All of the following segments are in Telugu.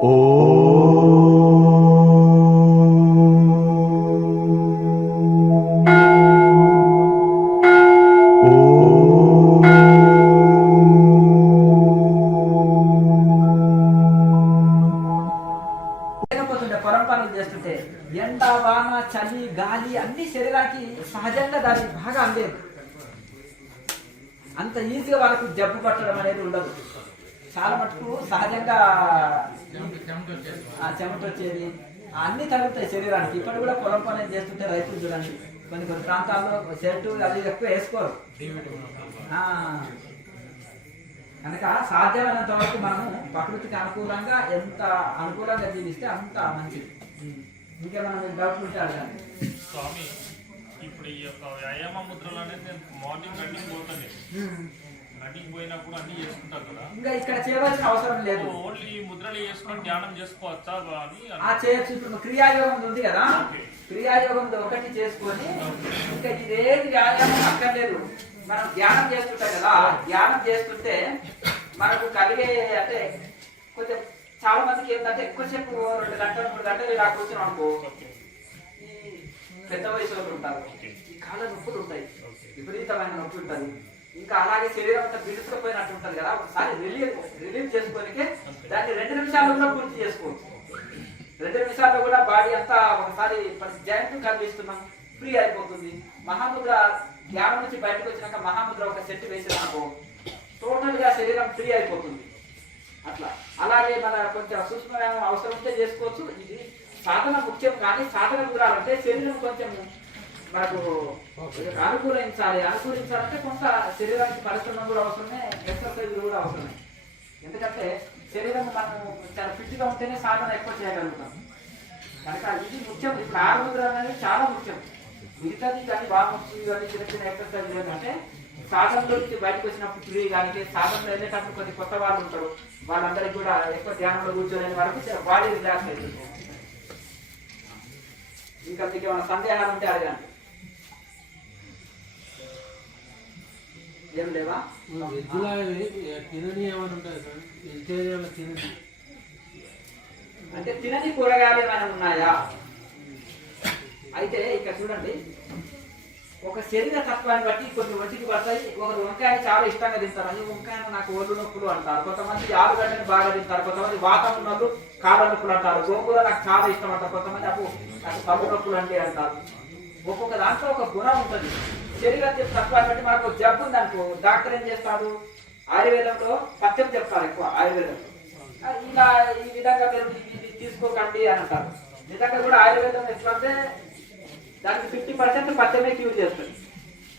పొలం పనులు చేస్తుంటే ఎండ వాన చలి గాలి అన్ని శరీరానికి సహజంగా దానికి బాగా అందేది. అంత ఈజీగా వాళ్ళకు జబ్బు పట్టడం అనేది ఉండదు. చాలా మటుకు సహజంగా చెమట వచ్చేది అన్ని తగ్గుతాయి శరీరానికి. ఇప్పటి కూడా పొలం పనులు చేస్తుంటే రైతులు చూడండి కొన్ని కొన్ని ప్రాంతాల్లో షర్టు అది ఎక్కువ వేసుకోరు. కనుక సాధ్యమైనంత వరకు మనము ప్రకృతికి అనుకూలంగా ఎంత అనుకూలంగా జీవిస్తే అంత మంచిది. ఇంకేమైనా డౌట్లు ఉంటే అడగండి. స్వామి, ఇప్పుడు ఈ యొక్క వ్యాయామ ముద్రలు అనేది నేను మార్నింగ్ రన్నింగ్ పోతాను. రన్నింగ్ పోయినప్పుడు అన్ని చేసుకుంటారు కదా, ఇంకా ఇక్కడ చేయవలసిన అవసరం లేదు. ఓన్లీ ముద్రలు చేసుకొని ధ్యానం చేసుకోవచ్చా అని చేయొచ్చు. ఇప్పుడు క్రియాయోగం ఉంది కదా, క్రియాయోగం ఒకటి చేసుకొని ఇంకా ఇదేది వ్యాయామం అక్కర్లేదు. మనం ధ్యానం చేస్తుంటాం కదా, ధ్యానం చేస్తుంటే మనకు కలిగే అంటే కొంచెం చాలా మందికి ఏంటంటే ఎక్కువసేపు 2 గంటలు 3 గంటలు ఇలా కూర్చొని అనుకో, ఈ పెద్ద వయసు వాళ్ళు ఉంటారు, ఈ కాళ్ళ నొప్పులు ఉంటాయి, విపరీతమైన నొప్పి ఉంటుంది. ఇంకా అలాగే శరీరం అంతా బిడుసుకుపోయినట్టు ఉంటుంది కదా, ఒకసారి రిలీవ్ చేసుకోనికే దాన్ని 2 నిమిషాల్లో కూడా పూర్తి చేసుకోవచ్చు. 2 నిమిషాల్లో కూడా బాడీ అంతా ఒకసారి జాయింట్ కనిపిస్తున్నాం, ఫ్రీ అయిపోతుంది. మహాముద్ర ధ్యానం నుంచి బయటకు వచ్చినాక మహాముద్ర ఒక సెట్ వేసినాకో టోటల్ గా శరీరం ఫ్రీ అయిపోతుంది. అట్లా అలాగే మన కొంచెం సూక్ష్మమైన అవసరం ఉంటే చేసుకోవచ్చు. ఇది సాధన ముఖ్యం, కానీ సాధన కుదరాలంటే శరీరం కొంచెం మనకు అనుకూలించాలంటే కొంత శరీరానికి పరిశ్రమ కూడా అవసరమే, ఎక్సర్సైజ్ కూడా అవసరమే. ఎందుకంటే శరీరం మనం చాలా ఫిట్ గా ఉంటేనే సాధన ఎక్కువ చేయగలుగుతాం. కనుక ఇది ముఖ్యం. ఇప్పుడు ఆరుముద్ర అనేది చాలా ముఖ్యం. మిగతాది కానీ బాగుంటుంది, ఇవన్నీ చిన్న చిన్న ఎక్సర్సైజ్ ఏంటంటే సాధనలో నుంచి బయటకు వచ్చినప్పుడు ఫ్రీ, కానీ సాధనలో వెళ్ళేటప్పుడు కొన్ని కొత్త వాళ్ళు ఉంటారు, వాళ్ళందరికీ కూడా ఎక్కువ ధ్యానంలో కూర్చోలేని వరకు బాడీ రిలాక్స్ అవుతుంది. ఇంకా మీకు ఏమైనా సందేహాలు ఉంటే అడగండి. ఏం లేవా? అంటే తినని కూరగాయలు ఏమైనా ఉన్నాయా? అయితే ఇక్కడ చూడండి, ఒక శరీర తత్వాన్ని బట్టి కొన్ని ఒంటికి పడతాయి. ఒకరు వంకాయని చాలా ఇష్టంగా తింటారు, అని వంకాయను నాకు ఒళ్ళు నొప్పులు అంటారు. కొంతమంది ఆలుగడ్డని బాగా తింటారు, కొంతమంది వాతం ఉన్నప్పుడు కాళ్ళ నొప్పులు అంటారు. గోంగూర నాకు చాలా ఇష్టం అంటారు, కొంతమంది నాకు కళ్ళు నొప్పులు అంటే అంటారు. ఒక్కొక్క దాంట్లో ఒక గుణం ఉంటుంది. శరీర తత్వాన్ని బట్టి మనకు జబ్బు ఉంది అనుకో, డాక్టర్ ఏం చేస్తాడు, ఆయుర్వేదంలో పథ్యం చెప్తారు. ఎక్కువ ఆయుర్వేదంలో ఇలా ఈ విధంగా మీరు ఇది తీసుకోకండి అని అంటారు. నిజంగా కూడా ఆయుర్వేదం ఎట్లా అంటే దానికి 50% పథ్యమే క్యూర్ చేస్తుంది.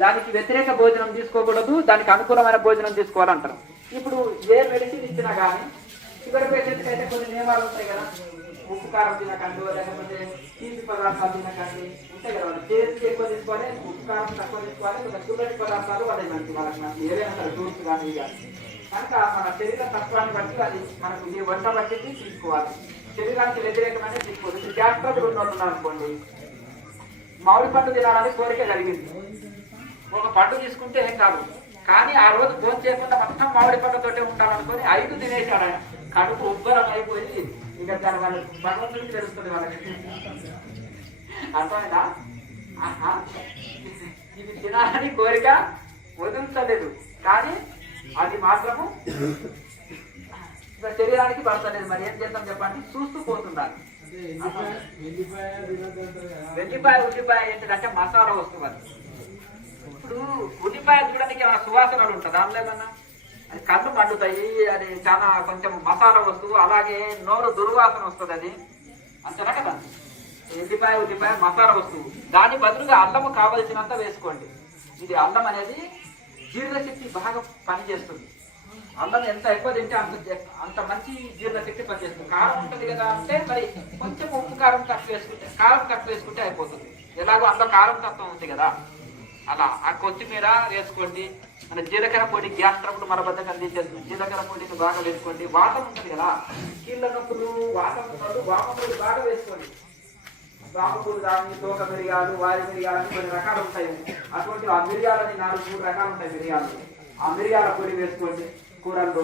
దానికి వ్యతిరేక భోజనం తీసుకోకూడదు, దానికి అనుకూలమైన భోజనం తీసుకోవాలంటారు. ఇప్పుడు ఏ మెడిసిన్ ఇచ్చినా కానీ షుగర్ పేషెంట్కి అయితే కొన్ని నియమాలు ఉంటాయి కదా, ఉప్పు కారం తినకండి, లేకపోతే తీపి పదార్థాలు తినకండి ఉంటాయి కదా. వాళ్ళు టేస్ట్ ఎక్కువ తీసుకోవాలి, ఉప్పు కారం తక్కువ తీసుకోవాలి, కొంచెం పుల్లటి పదార్థాలు వాళ్ళకి మంచి, వాళ్ళకి మంచి ఏదైనా సరే ఫ్రూట్స్ కానీ ఇవి కానీ. కనుక మన శరీర తత్వాన్ని బట్టి అది మనకు ఈ వంట బట్టి తీసుకోవాలి. శరీరానికి వ్యతిరేకమైన తీసుకోవాలి. గ్యాస్ ట్రబుల్ ఉన్నట్టున్నారు అనుకోండి, మామిడి పండు తినాలని కోరిక కలిగింది, ఒక పండు తీసుకుంటే ఏం కాదు, కానీ ఆ రోజు భోజనం చేయకుండా మొత్తం మామిడి పండుతోటే ఉండాలనుకొని 5 తినేసాడు ఆయన. కడుపు ఉబ్బరం అయిపోయింది. ఇక దాని వాళ్ళ భగవంతుడికి తెలుస్తుంది వాళ్ళకి. అర్థమైనా? ఇది తినాలని కోరిక వదిలించలేదు, కానీ అది మాత్రము శరీరానికి పడతలేదు. మరి ఏం చేద్దాం చెప్పండి, చూస్తూ పోతుండాలి. వెల్లిపాయ ఉల్లిపాయ ఏంటంటే మసాలా వస్తువు. అది ఇప్పుడు ఉల్లిపాయ చూడడానికి ఏమైనా సువాసనలు ఉంటుంది, దానిలో ఏమన్నా అది కళ్ళు మండుతాయి, అది చాలా కొంచెం మసాలా వస్తువు. అలాగే నోరు దుర్వాసన వస్తుంది, అది అంతేనా కదా. ఉల్లిపాయ మసాలా వస్తువు. దాని బదులుగా అల్లము కావలసినంత వేసుకోండి. ఇది అల్లం అనేది జీర్ణశక్తి బాగా పనిచేస్తుంది. అల్లం ఎంత ఎక్కువ తింటే అంత మంచి జీర్ణశక్తి పనిచేస్తుంది. కారం ఉంటుంది కదా అంటే మరి కొంచెం ఉప్పు కారం తక్కువ వేసుకుంటే అయిపోతుంది. ఎలాగో అంత కారం తత్వం ఉంది కదా, అలా ఆ కొత్తిమీర వేసుకోండి. మన జీలకర్ర పొడి గ్యాస్ ట్రబుల్ మరబద్ధకం తీసేస్తుంది. జీలకర్ర పొడిని బాగా వేసుకోండి. వాతం ఉంటుంది కదా, కీళ్ళ నొప్పులు, వాతం ఉన్నప్పుడు వామపొడి బాగా వేసుకోండి. వామపూలు కానీ తోక మిరియాలు, వారి మిరియాలు అని కొన్ని రకాలు ఉంటాయి. అటువంటి ఆ మిరియాలని 4-3 రకాలు ఉంటాయి మిరియాలు. ఆ మిరియాల పొడి వేసుకోండి కూరల్లో.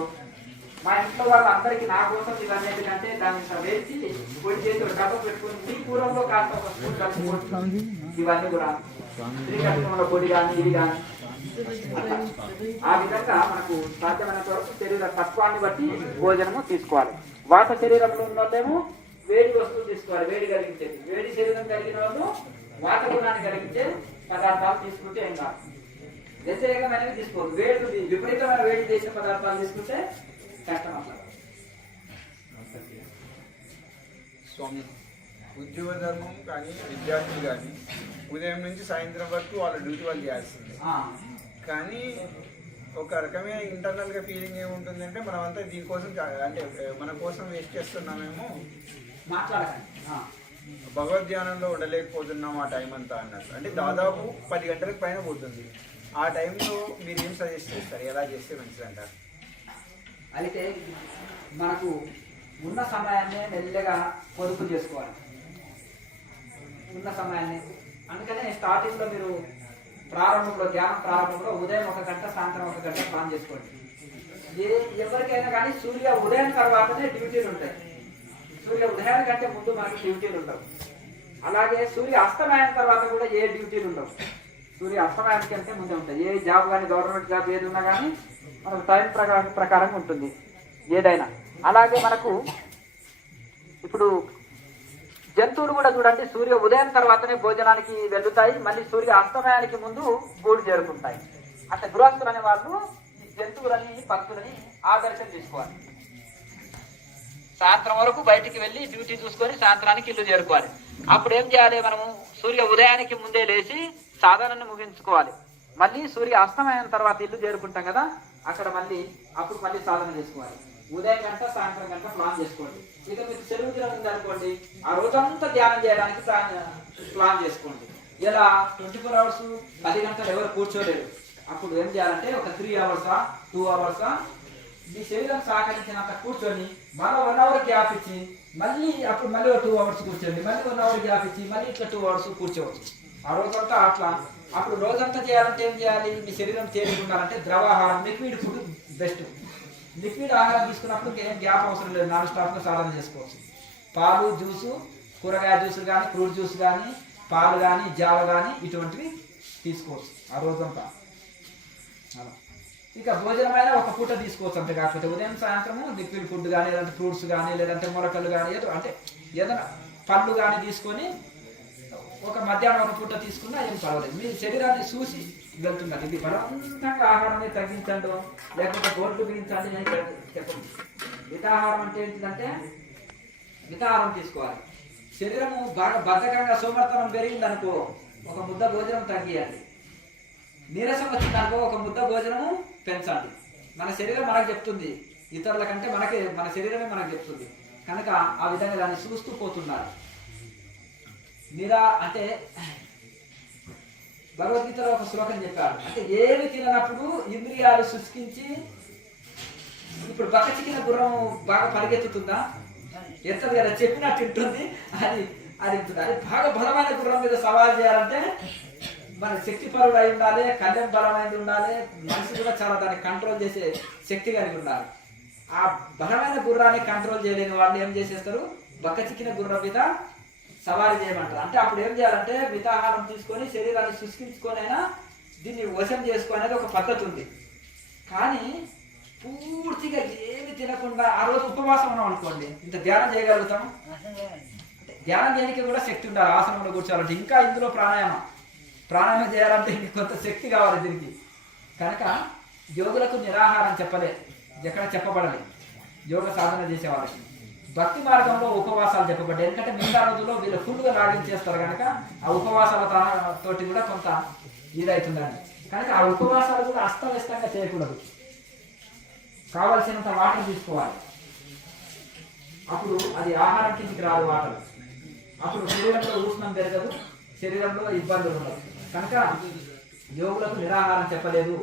మా ఇంట్లో వాళ్ళందరికీ నా కోసం ఇవన్నిటికంటే దాన్ని వేసి పొడి చేసి ఒక డబ్బు పెట్టుకుని మీ కూరలో కాస్త ఒక స్పూన్ కలుపుకోండి. ఇవన్నీ కూడా శ్రీకృష్ణంలో పొడి కానీ ఇవి కానీ ఆ విధంగా మనకు సాధ్యమైనంత వరకు శరీర తత్వాన్ని బట్టి భోజనము తీసుకోవాలి. వాత శరీరంలో ఉన్న వాళ్ళేమో వేడి వస్తువులు తీసుకోవాలి, వేడి కలిగించేది. వేడి శరీరం కలిగిన వాళ్ళు వాత గుణాన్ని కలిగించే పదార్థాలు తీసుకుంటే ఏం కాదు. వ్యతిరేకమైనవి తీసుకోవాలి. వేడి విపరీతమైన వేడి చేసే పదార్థాలు తీసుకుంటే కష్టం అట్లా. స్వామి, ఉద్యోగ ధర్మం కానీ విద్యార్థులు కానీ ఉదయం నుంచి సాయంత్రం వరకు వాళ్ళ డ్యూటీ వాళ్ళు చేయాల్సిందే. కానీ ఒక రకమైన ఇంటర్నల్గా ఫీలింగ్ ఏముంటుందంటే మనమంతా దీనికోసం అంటే మన కోసం వేస్ట్ చేస్తున్నామేమో, మాట్లాడకండి, భగవద్ధ్యానంలో ఉండలేకపోతున్నాం ఆ టైం అంతా అన్నట్టు. అంటే దాదాపు 10 గంటలకు పైన పోతుంది. ఆ టైంలో మీరు ఏం సజెస్ట్ చేస్తారు, ఎలా చేస్తే మంచిది అంటారు? అయితే మనకు ఉన్న సమయాన్ని మెల్లగా పొదుపు చేసుకోవాలి. ఉన్న సమయాన్ని అందుకనే స్టార్టింగ్లో మీరు ప్రారంభంలో ధ్యానం ప్రారంభంలో ఉదయం 1 గంట సాయంత్రం 1 గంట ప్లాన్ చేసుకోండి. ఎవరికైనా కానీ సూర్య ఉదయం తర్వాతనే డ్యూటీలు ఉంటాయి. సూర్య ఉదయం కంటే ముందు మనకి డ్యూటీలు ఉండవు. అలాగే సూర్య అస్తమయం తర్వాత కూడా ఏ డ్యూటీలు ఉండవు. సూర్య అస్తమయానికి అంటే ముందే ఉంటాయి. ఏ జాబ్ కానీ గవర్నమెంట్ జాబ్ ఏది ఉన్నా కానీ మనకు టైం ప్రకారం ఉంటుంది ఏదైనా. అలాగే మనకు ఇప్పుడు జంతువులు కూడా చూడండి, సూర్య ఉదయం తర్వాతనే భోజనానికి వెళ్తాయి, మళ్ళీ సూర్య అస్తమయానికి ముందు గూడు చేరుకుంటాయి. అంటే గృహస్థులు అనే వాళ్ళు ఈ జంతువులని పక్షులని ఆదర్శం తీసుకోవాలి. సాయంత్రం వరకు బయటికి వెళ్ళి డ్యూటీ చూసుకొని సాయంత్రానికి ఇల్లు చేరుకోవాలి. అప్పుడు ఏం చేయాలి, మనము సూర్య ఉదయానికి ముందే లేచి సాధనను ముగించుకోవాలి. మళ్ళీ సూర్య అస్తమయం తర్వాత ఇల్లు చేరుకుంటాం కదా, అక్కడ అప్పుడు మళ్ళీ సాధన చేసుకోవాలి. ఉదయం గంట సాయంత్రం గంట ప్లాన్ చేసుకోండి. ఇక మీకు సెలవు దినం ఉందనుకోండి, ఆ రోజంతా ధ్యానం చేయడానికి ప్లాన్ చేసుకోండి. ఇలా 24 అవర్స్ 10 గంటలు ఎవరు కూర్చోలేరు. అప్పుడు ఏం చేయాలంటే ఒక 3 అవర్సా 2 అవర్సా మీ శరీరం సహకరించినంత కూర్చొని మరో 1 అవర్ గ్యాప్ ఇచ్చి మళ్ళీ ఒక 2 అవర్స్ కూర్చోండి, మళ్ళీ 1 అవర్ గ్యాప్ ఇచ్చి మళ్ళీ ఇట్లా 2 అవర్స్ కూర్చోవచ్చు. ఆ రోజంతా అట్లా. అప్పుడు రోజంతా చేయాలంటే ఏం చేయాలి, మీ శరీరం తేలికుండాలంటే ద్రవాహారం, లిక్విడ్ ఫుడ్ బెస్ట్. లిక్విడ్ ఆహారం తీసుకున్నప్పుడు ఏం గ్యాప్ అవసరం లేదు, నాన్ స్టాప్గా సాధన చేసుకోవచ్చు. పాలు, జ్యూసు, కూరగాయ జ్యూసులు కానీ, ఫ్రూట్ జ్యూస్ కానీ, పాలు కానీ, జావ కానీ ఇటువంటివి తీసుకోవచ్చు ఆ రోజంతా. అలా ఇక భోజనమైన ఒక పూట తీసుకోవచ్చు అంతే. కాకపోతే ఉదయం సాయంత్రము లిక్విడ్ ఫుడ్ కానీ, లేదంటే ఫ్రూట్స్ కానీ, లేదంటే మొలకలు కానీ, ఏదైనా పళ్ళు కానీ తీసుకొని ఒక మధ్యాహ్నం ఒక పూట తీసుకున్నా ఏం పర్వాలేదు. మీ శరీరాన్ని చూసి వెళ్తున్నది. ఇది బలవంతంగా ఆహారాన్ని తగ్గించండు, లేకపోతే గోట్లు బిగించండి అని చెప్పండి. మితాహారం అంటే ఏంటిదంటే మితాహారం తీసుకోవాలి. శరీరము బాగా బద్ధకంగా సోమర్తనం పెరిగిందనుకో ఒక ముద్ద భోజనం తగ్గియాలి. నీరసం వచ్చిందనుకో ఒక ముద్ద భోజనము పెంచండి. మన శరీరం మనకు చెప్తుంది, ఇతరుల కంటే మన శరీరమే మనకు చెప్తుంది. కనుక ఆ విధంగా దాన్ని చూస్తూ పోతున్నారు. అంటే భగవద్గీతలో ఒక శ్లోకం చెప్పారు, అంటే ఏమి తిననప్పుడు ఇంద్రియాలు శుష్కించి, ఇప్పుడు బక్క చిక్కిన గుర్రం బాగా పరిగెత్తుతుందా, ఎత్తది కదా, చెప్పినట్టు ఉంటుంది, అది బాగా బలమైన గుర్రం మీద సవాల్ చేయాలంటే మన శక్తి పరుడు అయి ఉండాలి, కళ్యాణ్ బలమైనది ఉండాలి, మనిషి కూడా చాలా దాన్ని కంట్రోల్ చేసే శక్తి కలిగి ఉండాలి. ఆ బలమైన గుర్రాన్ని కంట్రోల్ చేయలేని వాళ్ళు ఏం చేసేస్తారు, బక్క చిక్కిన గుర్రం మీద సవారీ చేయమంటారు. అంటే అప్పుడు ఏం చేయాలంటే మితాహారం తీసుకొని శరీరాన్ని శుష్కించుకొని అయినా దీన్ని వశం చేసుకునేది ఒక పద్ధతి ఉంది. కానీ పూర్తిగా ఏమి తినకుండా ఆ రోజు ఉపవాసం ఉన్నాం అనుకోండి, ఇంత ధ్యానం చేయగలుగుతాం. ధ్యానం చేయడానికి కూడా శక్తి ఉండాలి. ఆసనంలో కూర్చోవాలంటే ఇంకా ఇందులో ప్రాణాయామం చేయాలంటే కొంత శక్తి కావాలి దీనికి. కనుక యోగులకు నిరాహారం చెప్పలేదు, ఎక్కడ చెప్పబడలేదు. యోగ సాధన చేసే వాళ్ళకి భక్తి మార్గంలో ఉపవాసాలు చెప్పబడ్డాయి. ఎందుకంటే మిగతా రోజుల్లో వీళ్ళు ఫుల్గా లాగించేస్తారు కనుక ఆ ఉపవాసాల తోటి కూడా కొంత ఇదవుతుందండి. కనుక ఆ ఉపవాసాలు కూడా అస్తవ్యస్తంగా చేయకూడదు. కావలసినంత వాటర్ తీసుకోవాలి. అప్పుడు అది ఆహారం కిందికి రాదు వాటర్. అప్పుడు శరీరంలో ఉష్ణం పెరగదు, శరీరంలో ఇబ్బందులు ఉండవు. కనుక యోగులకు నిరాహారం చెప్పలేదు,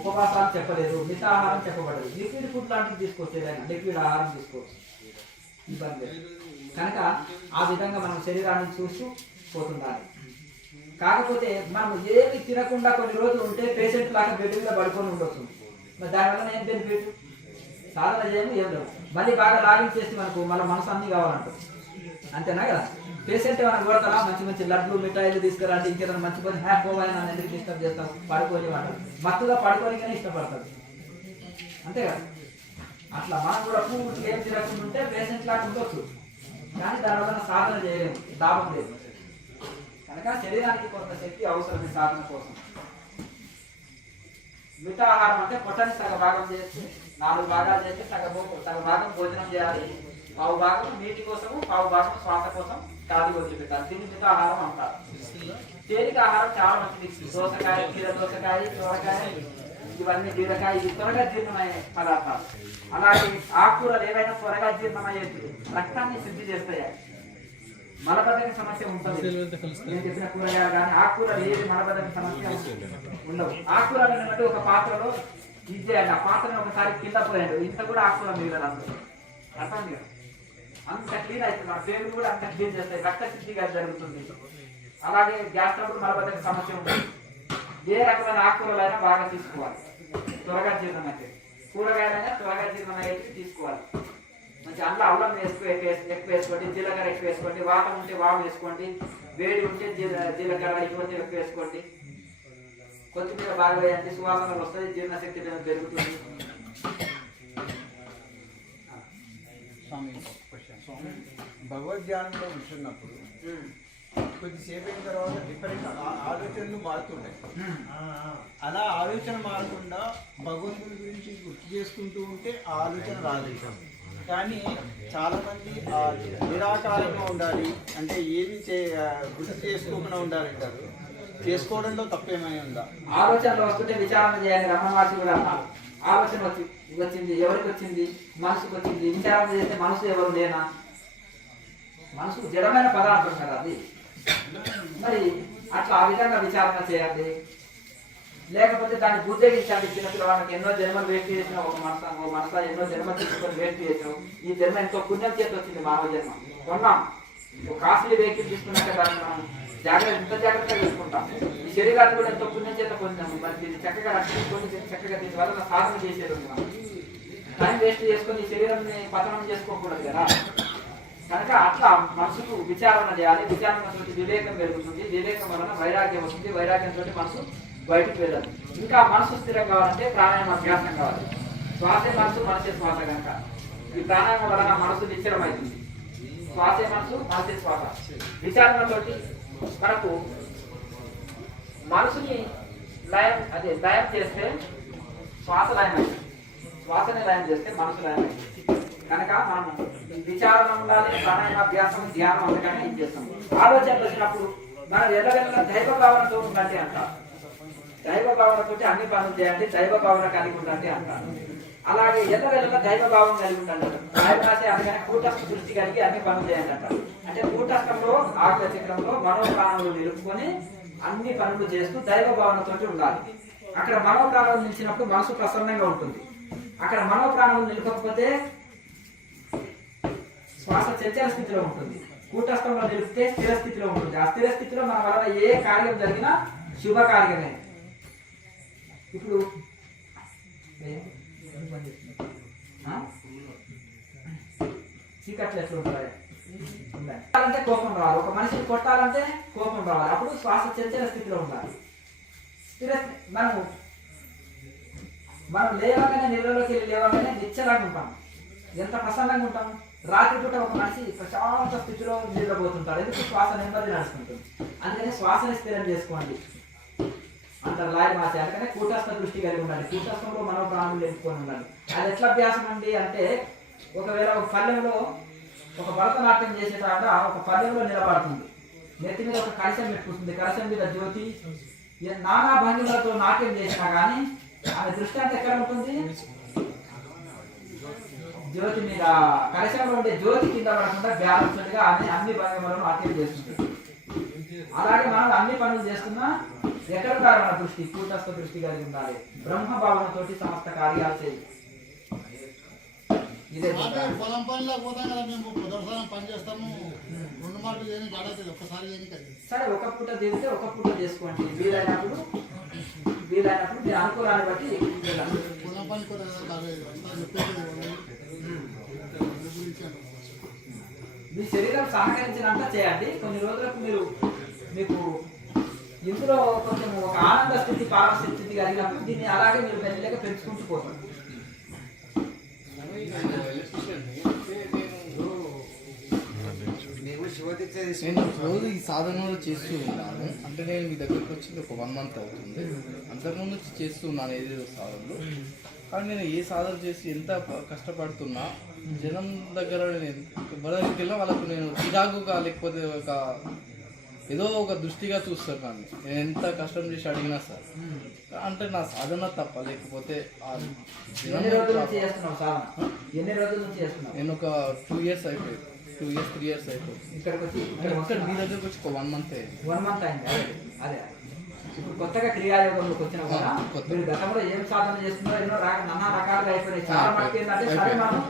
ఉపవాసాలు చెప్పలేదు, మితాహారం చెప్పబడదు. లిక్విడ్ ఫుడ్ లాంటివి తీసుకోవచ్చు, ఏదైనా లిక్విడ్ ఆహారం తీసుకోవచ్చు, ఇబ్బంది లేదు. కనుక ఆ విధంగా మనం శరీరాన్ని చూస్తూ పోతుండాలి. కాకపోతే మనం ఏమి తినకుండా కొన్ని రోజులు ఉంటే పేషెంట్ లాగా బెడ్ మీద పడుకొని ఉండొచ్చు. మరి దానివల్ల ఏం బెనిఫిట్? సాధన చేయము ఏం లేవు. మళ్ళీ బాగా లాగింగ్ చేసి మనకు మళ్ళీ మనసు అన్నీ కావాలంటారు, అంతేనా కదా. పేషెంట్ ఏమైనా కొడతారా, మంచి మంచి లడ్లు మిఠాయిలు తీసుకురండి, ఇంకేదైనా మంచి పని పోవాలి అని ఎందుకు డిస్టర్బ్ చేస్తాం, పడుకోని అంటారు. మత్తుగా పడుకోనికనే ఇష్టపడతారు, అంతే కదా. అట్లా మనం కూడా పూర్తిగా ఏం తిరగకుండా ఉంటే పేషెంట్ లాగా ఉండొచ్చు, కానీ దానివల్ల సాధన చేయలేము, లాభం లేదు. కనుక శరీరానికి కొంత శక్తి అవసరమే సాధన కోసం. మితాహారం అంటే పొట్టని సగ భాగం చేస్తే 4 భాగాలు చేస్తే సగ భాగం భోజనం చేయాలి, పావు భాగం నీటి కోసము, పావు భాగం శ్వాస కోసం ఖాళీ వదిలిపెట్టాలి. దీన్ని మితాహారం అంటారు. తేలిక ఆహారం చాలా మంచిది. దోసకాయ, కీర దోసకాయ, సోరకాయ, ఇవన్నీ బీరకాయ, ఇవి త్వరగా జీర్ణమయ్యే పదార్థాలు. అలాగే ఆకుకూరలు ఏవైనా త్వరగా జీర్ణమయ్యేది, రక్తాన్ని శుద్ధి చేస్తాయి. మలబద్ధక సమస్య ఉంటుంది. నేను చెప్పిన కూరగాయలు కానీ ఆకుకూరలు ఏది మలబద్ధక సమస్య ఉండవు. ఆకుకూరలు అంటే ఒక పాత్రలో ఇది చేయండి, ఆ పాత్రను ఒకసారి కింద పోయాడు, ఇంత కూడా ఆకుకూర మిగలదు, అర్థం కదా. అంత క్లీన్ అవుతుంది, మన పేరు కూడా అంత క్లీన్ చేస్తాయి, రక్త శుద్ధిగా జరుగుతుంది. అలాగే గ్యాస్ ట్రబుల్ మలబద్ధక సమస్య ఉంటుంది. ఏ రకమైన ఆకుకూరలైనా బాగా తీసుకోవాలి, త్వరగా జీర్ణం అయితే. కూరగాయలైనా త్వరగా జీర్ణం అయితే తీసుకోవాలి. మంచి అందులో అల్లం ఎక్కువ వేసుకోండి, జీలకర్ర ఎక్కువ వేసుకోండి, వాతం ఉంటే వాము వేసుకోండి, వేడి ఉంటే జీలకర్ర ఇటువంటి ఎక్కువ వేసుకోండి. కొత్తిమీర బాగా వేయండి, సువాసనలు వస్తుంది, జీర్ణశక్తి పెరుగుతుంది. భగవద్ధ్యానంలో ఉంటున్నప్పుడు కొద్దిసేపు అయిన తర్వాత డిఫరెంట్ ఆలోచనలు మారుతుంటాయి. అలా ఆలోచన మారకుండా భగవంతుడి గురించి గుర్తు చేసుకుంటూ ఉంటే ఆ ఆలోచన రాదు. కానీ చాలా మంది నిరాకారంగా ఉండాలి అంటే ఏమి గుర్తు చేసుకోకుండా ఉండాలంటారు. చేసుకోవడంలో తప్పేమై ఉందా? ఆలోచనలు వస్తుంటే విచారణ చేయాలి. రమణవాసి కూడా ఆలోచన వచ్చింది, ఎవరికి వచ్చింది? మనసుకు వచ్చింది. విచారణ చేస్తే మనసు ఎవరు లేనా? మనసు జడమైన పదార్థం కదా అది. మరి అట్లా ఆ విధంగా విచారణ చేయాలి. లేకపోతే దాన్ని బుద్ధగించాలి. చిన్నపిల్లవాడికి ఎన్నో జన్మలు వేస్ట్ చేసిన ఒక మనస ఎన్నో జన్మలు తీసుకొని వేస్ట్ చేసాం. ఈ జన్మ ఎంతో పుణ్యం చేతి వచ్చింది, మానవ జన్మ కొన్నాం. కాస్ట్లీ వెహికల్ తీసుకున్నాక దాన్ని మనం ఎంత జాగ్రత్తగా తీసుకుంటాం. ఈ శరీరాన్ని కూడా ఎంతో పుణ్యం చేత పొందాము. మరి దీన్ని చక్కగా రక్షించుకొని చక్కగా దీని వల్ల సాధన చేసేది ఉంది. మనం టైం వేస్ట్ చేసుకొని ఈ శరీరాన్ని పతనం చేసుకోకూడదు కదా. కనుక అట్లా మనసుకు విచారణ చేయాలి. విచారణతో వివేకం పెరుగుతుంది. వివేకం వలన వైరాగ్యం వస్తుంది. వైరాగ్యంతో మనసు బయటకు వెళ్ళదు. ఇంకా మనసు స్థిరం కావాలంటే ప్రాణాయామ అభ్యాసం కావాలి. శ్వాసే మనసు, మనసే శ్వాస. కనుక ఈ ప్రాణాయామం వలన మనసు నిశ్చలం అవుతుంది. శ్వాసే మనసు, మనసే శ్వాస. విచారణతోటి మనకు మనసుని లయం చేస్తే శ్వాస లయం అవుతుంది. శ్వాసని లయం చేస్తే మనసు లయం అవుతుంది. కనుక మనం విచారణ ఉండాలి. ప్రాణాయామాభ్యాసం, ధ్యానం అందుకని ఏం చేస్తాం. ఆలోచనలు వచ్చినప్పుడు మనం ఎల్లవెల్ల దైవ భావనతో ఉండండి అంటారు. దైవ భావనతో అన్ని పనులు చేయండి, దైవ భావన కలిగి ఉండండి అంటారు. అలాగే ఎల్లవెల్ల దైవ భావం కలిగి ఉండండి. రాసే అందుకని కూటస్థ దృష్టి కలిగి అన్ని పనులు చేయండి అంటారు. అంటే కూటస్థంలో ఆకుల చక్రంలో మనోప్రాణులు నిలుపుకొని అన్ని పనులు చేస్తూ దైవ భావనతో ఉండాలి. అక్కడ మనోప్రాణులు నిలిచినప్పుడు మనసు ప్రసన్నంగా ఉంటుంది. అక్కడ మనోప్రాణులు నిలపకపోతే శ్వాస చంచల స్థితిలో ఉంటుంది. కూటస్థంలో నిలిపితే స్థిర స్థితిలో ఉంటుంది. ఆ స్థిర స్థితిలో మన వలన ఏ కార్యం జరిగినా శుభ కార్యమే. ఇప్పుడు చీకట్లు ఎట్లా ఉంటాయి అంటే కోపం రావాలి. ఒక మనిషిని కొట్టాలంటే కోపం రావాలి. అప్పుడు శ్వాస చంచల స్థితిలో ఉండాలి. మనం లేవగానే నీళ్ళలోకి వెళ్ళి లేవగానే నిశ్చలంగా ఉంటాం. ఎంత ప్రసన్నంగా ఉంటాం. రాత్రి పూట ఒక మనిషి ప్రశాంత స్థితిలో నిద్రపోతుంటాడు. ఎందుకు? శ్వాస నెమ్మది నడుస్తుంటుంది. అందుకని శ్వాసని స్థిరం చేసుకోండి అంటారు లాయ మాస. అందుకనే కూటస్థ దృష్టి కలిగి ఉండాలి. కూటస్థంలో మనో ప్రాణులు నిలుపుకొని ఉండాలి. అది ఎట్లా అభ్యాసం అండి అంటే, ఒకవేళ ఒక పల్లెంలో ఒక భరతనాట్యం చేసేటాట ఒక పల్లెంలో నిలబడుతుంది. నెత్తి మీద ఒక కలశం పెట్టుకుంటుంది. కలశం మీద జ్యోతి, నానా భంగిమలతో నాట్యం చేసినా కానీ ఆమె దృష్టి అంతా ఎక్కడ ఉంటుంది? జ్యోతి మీద. కలశంలో ఉండే జ్యోతి కింద పడకుండా బ్యాలెన్స్ గా ఆమె అన్ని భంగిమలను నాట్యం చేస్తుంది. అలాగే మనం అన్ని పనులు చేస్తున్నా ఎక్కడ కాదు మన దృష్టి? కూటస్థ దృష్టి కలిగి ఉండాలి. బ్రహ్మ భావనతోటి సమస్త కార్యాలు చేయి. ఇదే పొలం పనిలో పోతాం కదా, మేము ప్రదర్శనం పని చేస్తాము. 2 మాటలు చేయని కాదు, ఒక్కసారి చేయని కదా. సరే, ఒక పూట తిరిగితే ఒక పూట చేసుకోండి. వీలైనప్పుడు మీ అనుకూలాన్ని బట్టి పని కూడా కాలేదు అంతా చెప్పేది మీ శరీరం సహకరించినంత చేయండి. కొన్ని రోజులకు మీకు ఇందులో కొంచెం ఒక ఆనంద స్థితి పారమ స్థితి కలిగినప్పుడు దీన్ని అలాగే మీరు మెల్లగా పెంచుకుంటూ పోతారు. నేను రోజు ఈ సాధనలు చేస్తూ ఉన్నాను. అంటే నేను మీ దగ్గరకు వచ్చి ఒక 1 month అవుతుంది. అంతకుముందు చేస్తూ ఉన్నాను ఏదేదో సాధనలు. కానీ నేను ఏ సాధన చేసి ఎంత కష్టపడుతున్నా జనం దగ్గర నేను ఎవరికి వెళ్ళినా వాళ్ళకు నేను చిరాకుగా లేకపోతే ఒక ఏదో ఒక దృష్టిగా చూస్తాను. కానీ నేను ఎంత కష్టం చేసి అడిగినా సార్ అంటే నా సాధన తప్ప లేకపోతే ఎన్ని రోజుల నుంచి చేస్తున్నావు సాధన? ఎన్ని రోజుల నుంచి చేస్తున్నావు? నేను ఒక 2 years అయిపోయింది. 2 years 3 years అయిపోయింది. ఇక్కడికి వచ్చి మీ దగ్గరకు వచ్చి ఒక 1 month అయింది. 1 month అయింది. అదే ఇప్పుడు కొత్తగా క్రియాయోగంలోకి వచ్చిన కూడా మీరు గతంలో ఏం సాధన చేస్తున్నారో ఎన్నో నానా రకాలుగా అయిపోయినాయి. చాలా మటుకు ఏంటంటే సరే మనం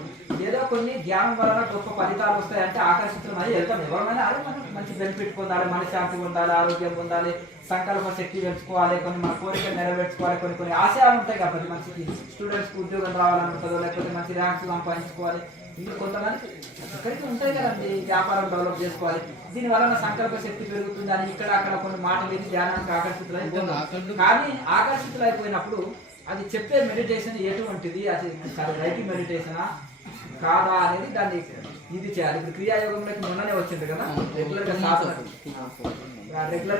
ఏదో కొన్ని జ్ఞానం వలన గొప్ప ఫలితాలు వస్తాయంటే ఆకర్షితులమని వెళ్తాం. ఎవరైనా అదే మనం మంచి బెనిఫిట్ పొందాలి, మనశ్శాంతి పొందాలి, ఆరోగ్యం పొందాలి, సంకల్ప శక్తి పెంచుకోవాలి, కొన్ని మన కోరికలు నెరవేర్చుకోవాలి, కొన్ని ఆశయాలు ఉంటాయి కదా ప్రతి మనిషికి. స్టూడెంట్స్కి ఉద్యోగం రావాలనుకుంటుందో లేకపోతే మంచి ర్యాంక్స్ సంపాదించుకోవాలి, ఇంకా కొంతమంది ఇక్కడికి ఉంటాయి కదండి వ్యాపారం డెవలప్ చేసుకోవాలి. దీని వలన సంకల్ప శక్తి పెరుగుతుంది అని ఇక్కడ అక్కడ కొన్ని మాటలు ఇది ధ్యానానికి ఆకర్షితులైపోతుంది. కానీ ఆకర్షితులైపోయినప్పుడు అది చెప్పే మెడిటేషన్ ఎటువంటిది, అది రైట్ మెడిటేషనా కాదా అనేది దాన్ని ఇది చేయాలి. ఇప్పుడు క్రియాయోగంలోకి మొన్ననే వచ్చింది కదా, రెగ్యులర్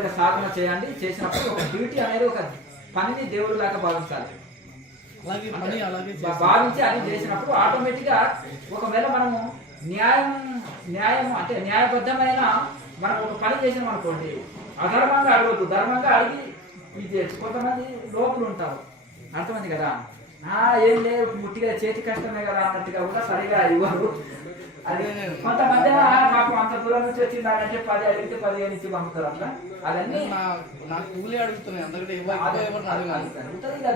గా సాధన చేయండి. చేసినప్పుడు ఒక డ్యూటీ అనేది ఒక పనిని దేవుడు లాగా భావించాలి. భావించి అది చేసినప్పుడు ఆటోమేటిక్ గా ఒకవేళ మనము న్యాయం అంటే న్యాయబద్ధమైన మనం ఒక పని చేసినాం అనుకోండి, అధర్మంగా అడగద్దు, ధర్మంగా అడిగి ఇది చేయొచ్చు. కొంతమంది లోపులు ఉంటారు, అర్థమైంది కదా, ఏం లేదు ముట్టిగా చేతి కష్టమే కదా అన్నట్టుగా కూడా సరిగా ఇవ్వరు. అది కొంతమంది మాకు అంత దూరం నుంచి వచ్చిందంటే 10 అడిగితే 15 నుంచి పంపుతారు. అట్లా అవన్నీ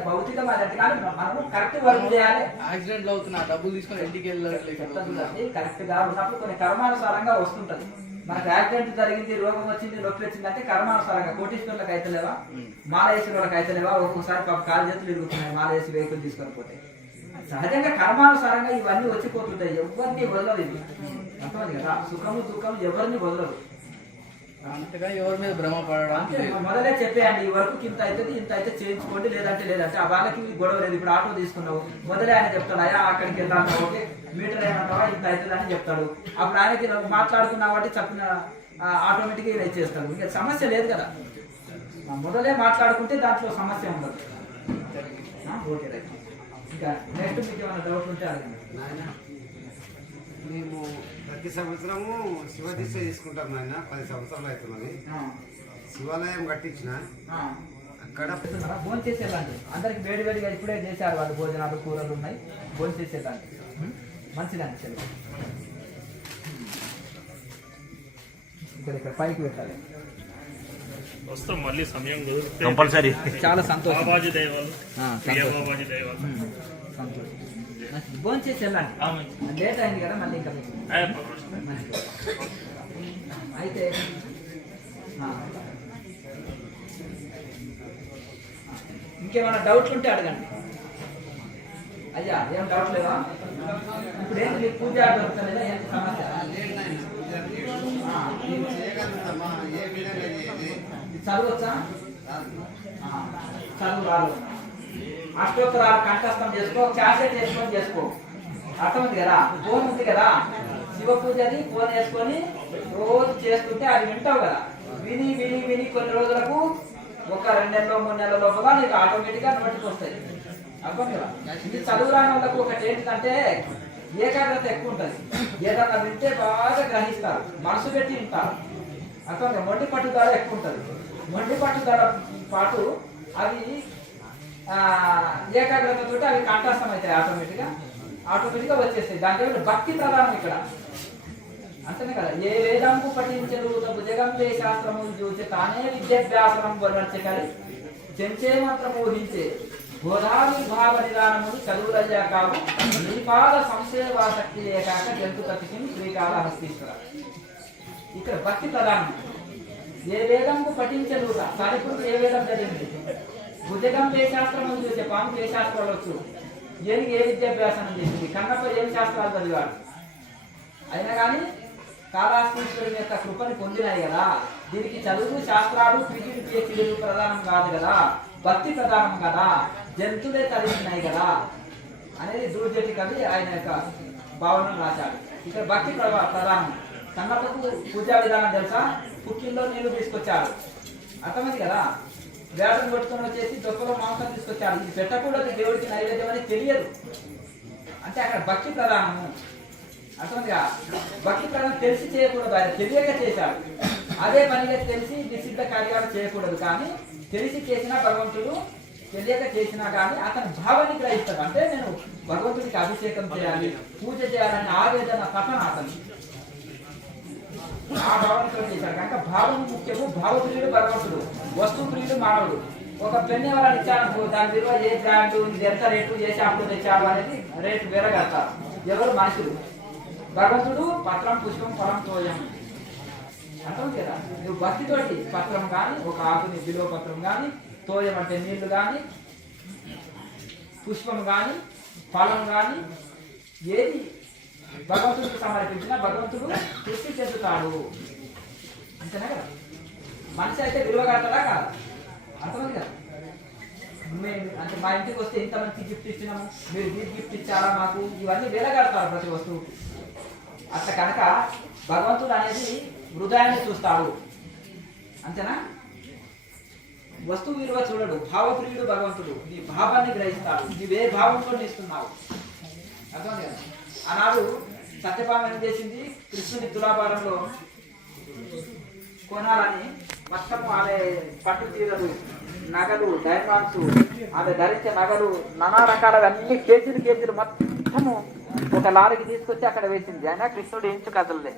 భౌతికం అదంటే కానీ మనము కరెక్ట్ వర్క్ చేయాలి. యాక్సిడెంట్లు అవుతున్నా డబ్బులు తీసుకొని ఇంటికి వెళ్ళాలి. కరెక్ట్ గా ఉన్నప్పుడు కొన్ని కర్మానుసారంగా వస్తుంటది. మనకు యాక్సిడెంట్ జరిగింది, రోగం వచ్చింది, నొప్పి వచ్చింది అంటే కర్మానుసారంగా. కోటీశ్వరులకు అయితే లేవా, మాల వేసిన వాళ్ళకి అయితే లేవా, ఒక్కొక్కసారి కాలు చేతులు తిరుగుతున్నాయి మాల వేసి వెహికల్ తీసుకొని పోతే. సహజంగా కర్మానుసారంగా ఇవన్నీ వచ్చిపోతుంటాయి. ఎవరిని వదలదు ఇది, అర్థమైంది కదా. సుఖము దుఃఖము ఎవరిని వదలదు. అంతగా ఎవరి మీద భ్రమ పడడం మొదలే చెప్పేయండి, ఈ వరకు ఇంత అవుతుంది, ఇంత అయితే చేయించుకోండి, లేదంటే ఆ వాళ్ళకి గొడవ లేదు. ఇప్పుడు ఆటో తీసుకున్నావు, మొదలే ఆయన చెప్తాడు అయ్యా అక్కడికి వెళ్ళాలి, ఓకే మీటర్ ఏమంటావా ఇంత అవుతుంది అని చెప్తాడు. అప్పుడు ఆయనకి మాట్లాడుకున్నావు అంటే చెప్పిన ఆటోమేటిక్గా ఇలా ఇచ్చేస్తాడు. ఇంకా సమస్య లేదు కదా, మొదలే మాట్లాడుకుంటే దాంట్లో సమస్య ఉండదు. Okay right. ఇంకా నెక్స్ట్ మీకు ఏమైనా డౌట్ ఉంటే అడగండి. మేము ప్రతి సంవత్సరము శివదీక్ష తీసుకుంటాం నాయన. 10 సంవత్సరాలు అవుతున్నది. శివాలయం కట్టించిన అక్కడ భోజనం చేసేలాంటి అందరికి వేడివేడిగా ఇప్పుడే చేశారు వాళ్ళు, భోజనాలు కూరలు ఉన్నాయి, భోజనం చేసేలాంటి మంచిదండి. చెల్లి ఇక్కడ పైకి పెట్టాలి. వస్తాం మళ్ళీ సమయం కుదిరితే కంపల్సరీ. చాలా సంతోషం. బాబాజీ దైవాలు, బాబాజీ దైవాలు. సంతోషం. భోజనం చేసి వెళ్ళండి, లేట్ అయింది కదా మళ్ళీ ఇంకా అయితే. ఇంకేమైనా డౌట్లు ఉంటే అడగండి. అయ్యా ఏం డౌట్ లేదా? ఇప్పుడు ఏంటి మీకు పూజ దొరుకుతుందా, ఏంటి సమస్య? చదవచ్చా? చదువు రాదు. అష్టోత్తరాలు కంఠస్థం చేసుకో, క్యాసెట్ వేసుకొని చేసుకో, అర్థమైంది కదా. ఫోన్ ఉంది కదా, శివ పూజని ఫోన్ వేసుకొని రోజు చేస్తుంటే అది వింటావు కదా. విని విని విని కొన్ని రోజులకు ఒక 2 నెలలు 3 నెలల లోపల నీకు ఆటోమేటిక్ గా నోటికి వస్తాయి. అర్థం కదా. ఇది చదువు రాని వాళ్ళకు ఒకటి ఏంటంటే ఏకాగ్రత ఎక్కువ ఉంటుంది. ఏదన్నా వింటే బాగా గ్రహిస్తారు, మనసు పెట్టి వింటారు. అర్థం కదా. మొండి పట్టుదల ఎక్కువ ఉంటుంది. మొండి పట్టుదల పాటు అవి ఏకాగ్రతతో అవి కంఠస్థం అవుతాయి, ఆటోమేటిక్గా వచ్చేస్తాయి. దాంట్లో భక్తి ప్రధానం ఇక్కడ, అంతనే కదా. ఏ వేదంకు పఠించరు భుజగంబే శాస్త్రము చూసి తానే విద్యాభ్యాసనం వర్ణించగలి చెంచే మంత్రం ఊహించే గోదావరి భావ నిదానములు చదువులయ్యా కావు శ్రీపాద సంశయవాసక్తి లేకాక జంతు కతికి శ్రీకాళహస్తీశ్వర. ఇక్కడ భక్తి ప్రధానం. ఏ వేదంకు పఠించరు, కానీ ఇప్పుడు ఏ వేదం జరిగింది? భుజగం ఏ శాస్త్రం చూసే పాము ఏ శాస్త్రాలు వచ్చు, ఏనికి ఏ విద్యాభ్యాసం చేసింది? కన్నప్ప ఏం శాస్త్రాలు చదివాడు? అయినా కానీ కాళహస్తీశ్వరుని యొక్క కృపని పొందినాయి కదా. దీనికి చదువు శాస్త్రాలు పీటీలు పిహెచ్డీలు ప్రధానం కాదు కదా, భక్తి ప్రధానం కదా, జంతువులే చదివినాయి కదా అనేది దూర్జటి కవి ఆయన యొక్క భావనను రాశాడు. ఇక్కడ భక్తి ప్రధానం. కన్నప్పకు పూజా విధానం తెలుసా? పుట్టిల్లో నీళ్లు తీసుకొచ్చాడు, అర్థమైంది కదా. వేటను కొట్టుకొని వచ్చేసి దొక్కలో మాంసం తీసుకొచ్చాడు. ఇది పెట్టకూడదు దేవుడికి నైవేద్యం అని తెలియదు. అంటే అక్కడ భక్తి ప్రధానము, అర్థమైందిగా. భక్తి ప్రధానం తెలిసి చేయకూడదు, ఆయన తెలియక చేశాడు. అదే పనిగా తెలిసి నిషిద్ధ కార్యాలు చేయకూడదు. కానీ తెలిసి చేసినా భగవంతుడు, తెలియక చేసినా కానీ అతని భావాన్ని గ్రహిస్తాడు. అంటే నేను భగవంతుడికి అభిషేకం చేయాలి, పూజ చేయాలని ఆవేదన తపన అతను ఆ భావనతో చేశాడు. కనుక భావం ముఖ్యము. భావప్రియుడు భగవంతుడు, వస్తు ప్రియుడు మానవుడు. ఒక పెన్ ఎవరైనా ఇచ్చారనుకో, దాని విలువ ఏ బ్రాండ్, ఇది ఎంత రేటు, ఏ షాంపూ తెచ్చాడు అనేది రేటు వేరే కడతారు. ఎవరు? మనుషులు. భగవంతుడు పత్రం, పుష్పం, ఫలం, తోయం అంటాం కదా. నువ్వు భక్తితోటి పత్రం కానీ, ఒక ఆకుని విలువ పత్రం కానీ, తోయం అంటే నీళ్లు కానీ, పుష్పం కానీ, ఫలం కానీ ఏది భగవంతుడికి సమర్పించినా భగవంతుడు తృప్తి చెందుతాడు. అంతేనా కదా. మనిషి అయితే విలువ కడతాడా కాదు, అర్థమైంది కదా. అంటే మా ఇంటికి వస్తే ఇంత మంచి గిఫ్ట్ ఇచ్చినాము, మీరు ఈ గిఫ్ట్ ఇచ్చారా మాకు, ఇవన్నీ వెలగడతారు ప్రతి వస్తువుకి. అట్లా కనుక భగవంతుడు అనేది హృదయాన్ని చూస్తాడు, అంతేనా. వస్తువు విలువ చూడడు. భావప్రియుడు భగవంతుడు. నీ భావాన్ని గ్రహిస్తాడు. నీవే భావంతో ఇస్తున్నావు, అర్థమైంది కదా. ఆనాడు సత్యభామ ఏం చేసింది? కృష్ణుని తులాభారంలో కొనాలని మొత్తం ఆమె పట్టు చీరలు, నగలు, డైమండ్స్, ఆమె ధరించే నగలు, నానా రకాల అన్ని కేజీలు మొత్తము ఒక లారీకి తీసుకొచ్చి అక్కడ వేసింది. అయినా కృష్ణుడు ఇంచు కదలలే.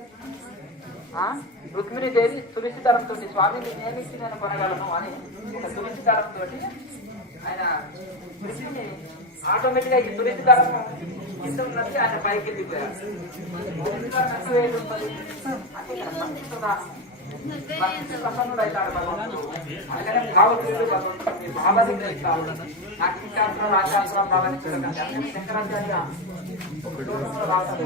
రుక్మిణీదేవి తులసిదళంతో, స్వామి నేమిచ్చి నేను కొనగలను అని ఒక తులసిదళంతో ఆయన కృష్ణుని ఆటోమేటిక్గా ఈ తులసిదళం కింద ఉన్నది ఆయన పైకి వెళ్ళిపోయారు. ప్రసన్నుడు అవుతాడు భగవంతుడు. అందుకనే భావప్రియుడు భగవంతుడు. మీ భావాన్ని గ్రహిస్తాడు. నాకు ఈ శాస్త్రం, ఆ శాస్త్రం భావాన్ని చూడకండి. శంకరాచార్య ఒక శ్లోకంలో రాశాడు,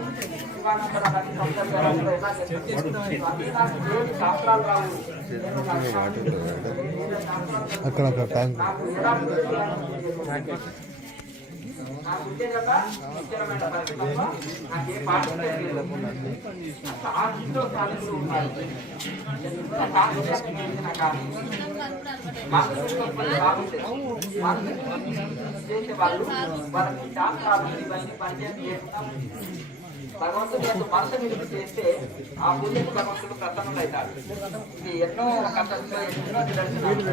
శివానంద నది సందర్భంలో ఎలా చేస్తాడు? అన్నీ నాకు ఏమి శాస్త్రాలు రావు, నాకు ఎలా నాకు ఉద్యోగంగా ముఖ్యమైన పరిస్థితుల్లో నాకు ఏ పాట లేదు. ఆ ఇంట్లో సాధకులు ఉన్నారు. చేసే వాళ్ళు వాళ్ళకి శాస్త్రాలు ఇవన్నీ పరిచయం చేస్తున్నాం. భగవంతుడు యొక్క మనసు నిలుపు చేస్తే ఆ పూజకు భగవంతుడు ప్రసన్నులవుతాడు. ఇది ఎన్నో కథల్లో ఎన్నో నిదర్శనాలు.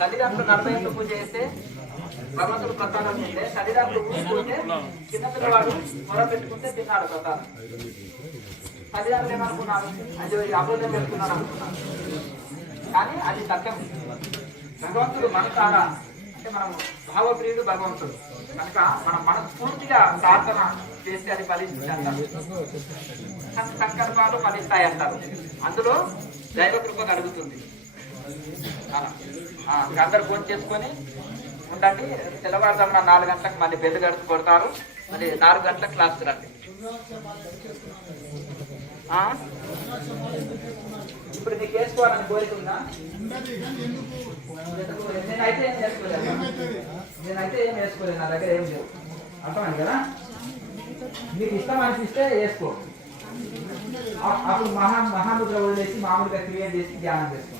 తల్లిదండ్రులు 40 ఏళ్ళు పూజ చేస్తే భగవంతుడు ప్రసాదం ఉంటే, తల్లిదండ్రులు ఊరుకుంటే చిన్న పిల్లవాడు మొర పెట్టుకుంటే తిన్నాడు ప్రసాదం. తల్లిదండ్రులు ఏమనుకున్నారు? అది అబద్ధం పెట్టుకున్నాడు అనుకున్నారు. కానీ అది సత్యం. భగవంతుడు మనసారా అంటే మనం భావప్రియుడు భగవంతుడు కనుక మనం మనస్ఫూర్తిగా ప్రార్థన చేస్తే అది ఫలిస్తుంది అంటారు. సంకల్పాలు ఫలిస్తాయి అంటారు. అందులో దైవ కృప కలుగుతుంది. అందరు ఫోన్ చేసుకొని ఉండండి. తెల్లవారుజామున 4 గంటలకు మళ్ళీ బెల్లు గడుపు కొడతారు. మళ్ళీ 4 గంటలకు క్లాస్కి రండి. ఇప్పుడు నీకు వేసుకోవాలని కోరిక ఉందా? నేనైతే ఏం వేసుకోలేదు. నా దగ్గర ఏం లేవు. అర్థమైంది కదా. నీకు ఇష్టం అనిపిస్తే వేసుకో. అప్పుడు మహాముద్ర వదిలేసి మామూలుగా క్రియేట్ చేసి ధ్యానం చేసుకోండి.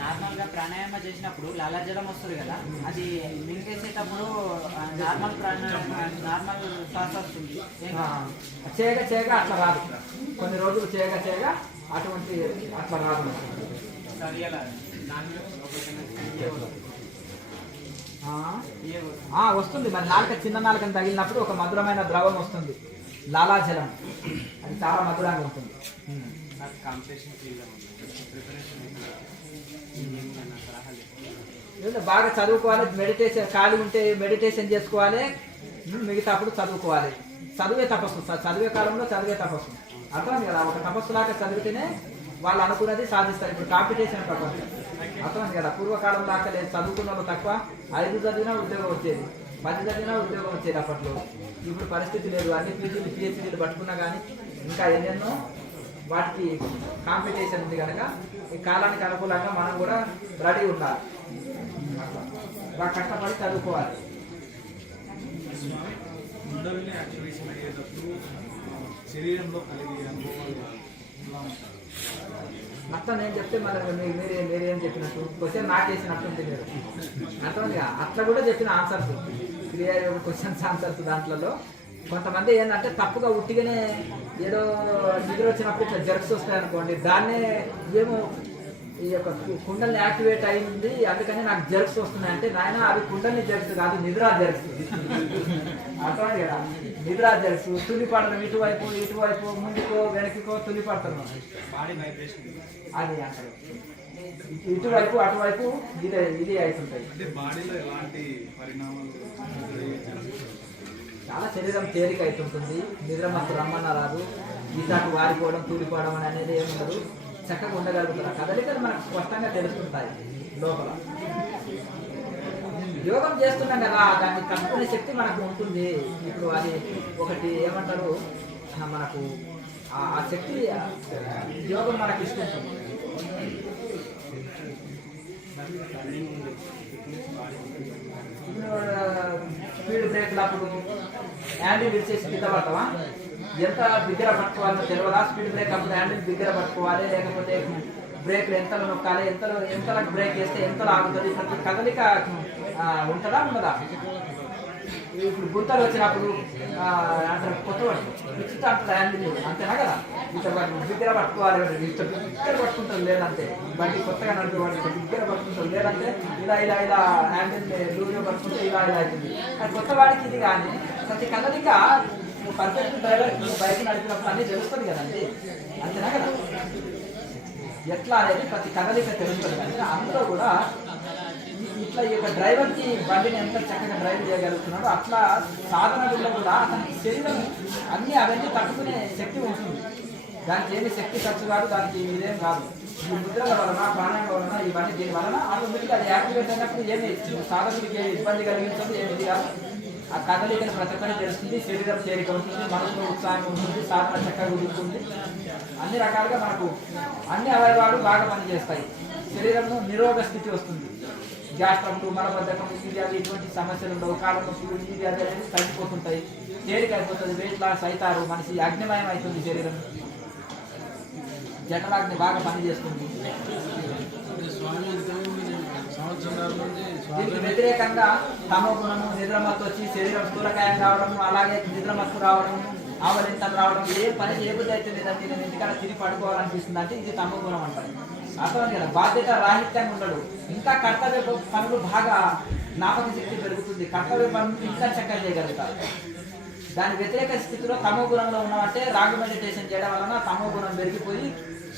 నార్మల్ గా ప్రాణాయామ చేసినప్పుడు లాలాజలం వస్తుంది కదా, అది మింగేసేటప్పుడు నార్మల్ నార్మల్ శ్వాస వస్తుంది. చేయగా అట్లా రాదు. కొన్ని రోజులు చేయగా అటువంటి అట్లా రాదు. వస్తుంది మరి. నాలుక చిన్న నాలుకని తగిలినప్పుడు ఒక మధురమైన ద్రవం వస్తుంది, లాలాజలం. అది చాలా మధురంగా ఉంటుంది. బాగా చదువుకోవాలి. మెడిటేషన్ ఖాళీ ఉంటే మెడిటేషన్ చేసుకోవాలి. మిగతా అప్పుడు చదువుకోవాలి. చదివే తపస్సు. చదివే కాలంలో చదివే తపస్సు. అర్థం కదా. ఒక తపస్సులాగా చదివితేనే వాళ్ళు అనుకున్నది సాధిస్తారు. ఇప్పుడు కాంపిటీషన్ ప్రపంచం. అర్థమైంది కదా. పూర్వకాలం దాకా లేదు, చదువుకున్న వాళ్ళు తక్కువ, 5 చదివినా ఉద్యోగం వచ్చేది, 10 చదివినా ఉద్యోగం వచ్చేది అప్పట్లో. ఇప్పుడు పరిస్థితి లేదు. అన్ని పీజీలు పిహెచ్డీలు పట్టుకున్నా కానీ ఇంకా ఎన్నెన్నో వాటికి కాంపిటీషన్ ఉంది కనుక ఈ కాలానికి అనుకూలంగా మనం కూడా రెడీ ఉండాలి, బాగా కష్టపడి చదువుకోవాలి. కుండలిని యాక్టివేషన్ అయ్యేటప్పుడు శరీరంలో కలిగే అనుభవాలు ఎలా ఉంటాయి? మొత్తం నేను చెప్తే మరి మీరేం చెప్పినట్టు క్వశ్చన్ నాకేసినట్టుంది మీరు. అర్థమైందిగా. అట్లా కూడా చెప్పిన ఆన్సర్స్, క్లియర్ క్వశ్చన్స్ ఆన్సర్స్. దాంట్లో కొంతమంది ఏంటంటే తప్పుగా ఉట్టిగానే ఏదో నిద్ర వచ్చినప్పుడు ఇట్లా జర్క్స్ వస్తాయి అనుకోండి, దాన్నే ఏమో ఈ యొక్క కుండల్ని యాక్టివేట్ అయింది అందుకని నాకు జర్క్స్ వస్తున్నాయి అంటే, నాయన అవి కుండల్ని జర్క్స్ కాదు, నిద్రా జర్క్స్. అర్థమైంది కదా. నిద్రా జర్క్స్ తులి పడడం, ఇటువైపు ముందుకో వెనక్కికో తులి పడతాను, అది అంటారు. ఇటువైపు అటువైపు ఇది అవుతుంటాయి. అంటే బాడీలో ఎలాంటి పరిణామాలు చాలా శరీరం తేలిక అవుతుంటుంది, నిద్ర మత్తు రమ్మన్న రాదు, ఈసాకు వారిపోవడం తూలిపోవడం అనేది ఏముండదు, చక్కగా ఉండగలుగుతారు. కదలికలు మనకు స్పష్టంగా తెలుస్తుంటాయి లోపల. యోగం చేస్తున్నాం కదా, దాన్ని కట్టుకునే శక్తి మనకు ఉంటుంది. ఇప్పుడు అది ఒకటి ఏమంటారు, మనకు ఆ శక్తి యోగం మనకు ఇస్తుంటుంది. స్పీడ్ బ్రేక్ అప్పుడు హ్యాండిల్ విడిచేసి కింద పడతావా, ఎంత బిగ్గర పట్టుకోవాలో తెలియదా. స్పీడ్ బ్రేక్ అప్పుడు హ్యాండిల్ బిగ్గర పట్టుకోవాలి, లేకపోతే బ్రేక్లు ఎంతలో నొక్కాలి, ఎంతలకు బ్రేక్ వేస్తే ఎంతలో ఆగుతుంది, ప్రతి కదలిక ఉంటుందా ఉండదా. ఇప్పుడు గుంతలు వచ్చినప్పుడు అంటారు కొత్త పిచ్చితో అంటారు హ్యాండిల్, అంతేనా కదా. ఇట్లా బిగ్గర పట్టుకోవాలి, ఇట్లా బిగ్గర పట్టుకుంటారు, లేదంటే బండి కొత్తగా నడిపేవాడు ఇట్లా బిగ్గర పట్టుకుంటారు, లేదంటే ఇలా హ్యాండిల్ లూజ్గా పట్టుకుంటే ఇలా అవుతుంది. అది కొత్త వాడికి ఇది కానీ ప్రతి కదలిక పర్ఫెక్ట్ డ్రైవర్ బైక్ నడిపినప్పుడు అన్నీ తెలుస్తుంది కదండి, అంతేనా కదా. ఎట్లా అనేది ప్రతి కదలిక తెలుస్తుంది కానీ అందులో కూడా ఇట్లా ఈ యొక్క డ్రైవర్కి బండిని ఎంత చక్కగా డ్రైవ్ చేయగలుగుతున్నాడో అట్లా సాధనలో కూడా అతనికి శరీరం అన్నీ అవన్నీ తట్టుకునే శక్తి ఉంటుంది. దానికి ఏమి శక్తి ఖర్చు కాదు, దానికి ఇదేం కాదు. ఈ ముద్రల వలన ప్రాణాయామం వలన ఇవన్నీ దీని వలన ఆటోమేటిక్గా అది యాక్టివేట్ అయినప్పుడు ఏమి సాధకుడికి ఏమి ఇబ్బంది కలిగించదు, ఏమి కాదు. ఆ కదలికను ప్రతి ఒక్కరికి తెలుస్తుంది, శరీరం తేలిక ఉంటుంది, మనసులో ఉత్సాహం ఉంటుంది, సాధన చక్కగా కుదురుతుంది. అన్ని రకాలుగా మనకు అన్ని అవయవాలు బాగా పనిచేస్తాయి, శరీరంలో నిరోగ స్థితి వస్తుంది. గ్యాస్ ట్రబుల్, మలబద్ధకం, ఇది ఇటువంటి సమస్యలు ఉండవు, కాలం నొప్పులు ఇది అది అనేది తగ్గిపోతుంటాయి, తేలిక అయిపోతుంది, వెయిట్ లాస్ అవుతారు, మనిషి అగ్నిమయం అవుతుంది, శరీరం జఠరాగ్ని బాగా పనిచేస్తుంది. దీనికి వ్యతిరేకంగా తమో గుణము, నిద్రమత్తు వచ్చి శరీరం స్థూలకాయం రావడం, అలాగే నిద్రమత్తు రావడం, ఆవలింతం రావడం, ఏ పని చేయబుద్ధి అయితే లేదంటే నేను ఇంటికాడ తిరిగి పడుకోవాలనిపిస్తుంది అంటే ఇది తమో గుణం అంటారు. అర్థం కదా. బాధ్యత రాహిత్యంగా ఉండడు, ఇంకా కర్తవ్య పనులు బాగా జ్ఞాపక శక్తి పెరుగుతుంది, కర్తవ్య పనులు ఇంకా చక్కగా చేయగలుగుతారు. దాని వ్యతిరేక స్థితిలో తమో గుణంలో ఉన్నామంటే రాగ మెడిటేషన్ చేయడం వలన తమో గుణం పెరిగిపోయి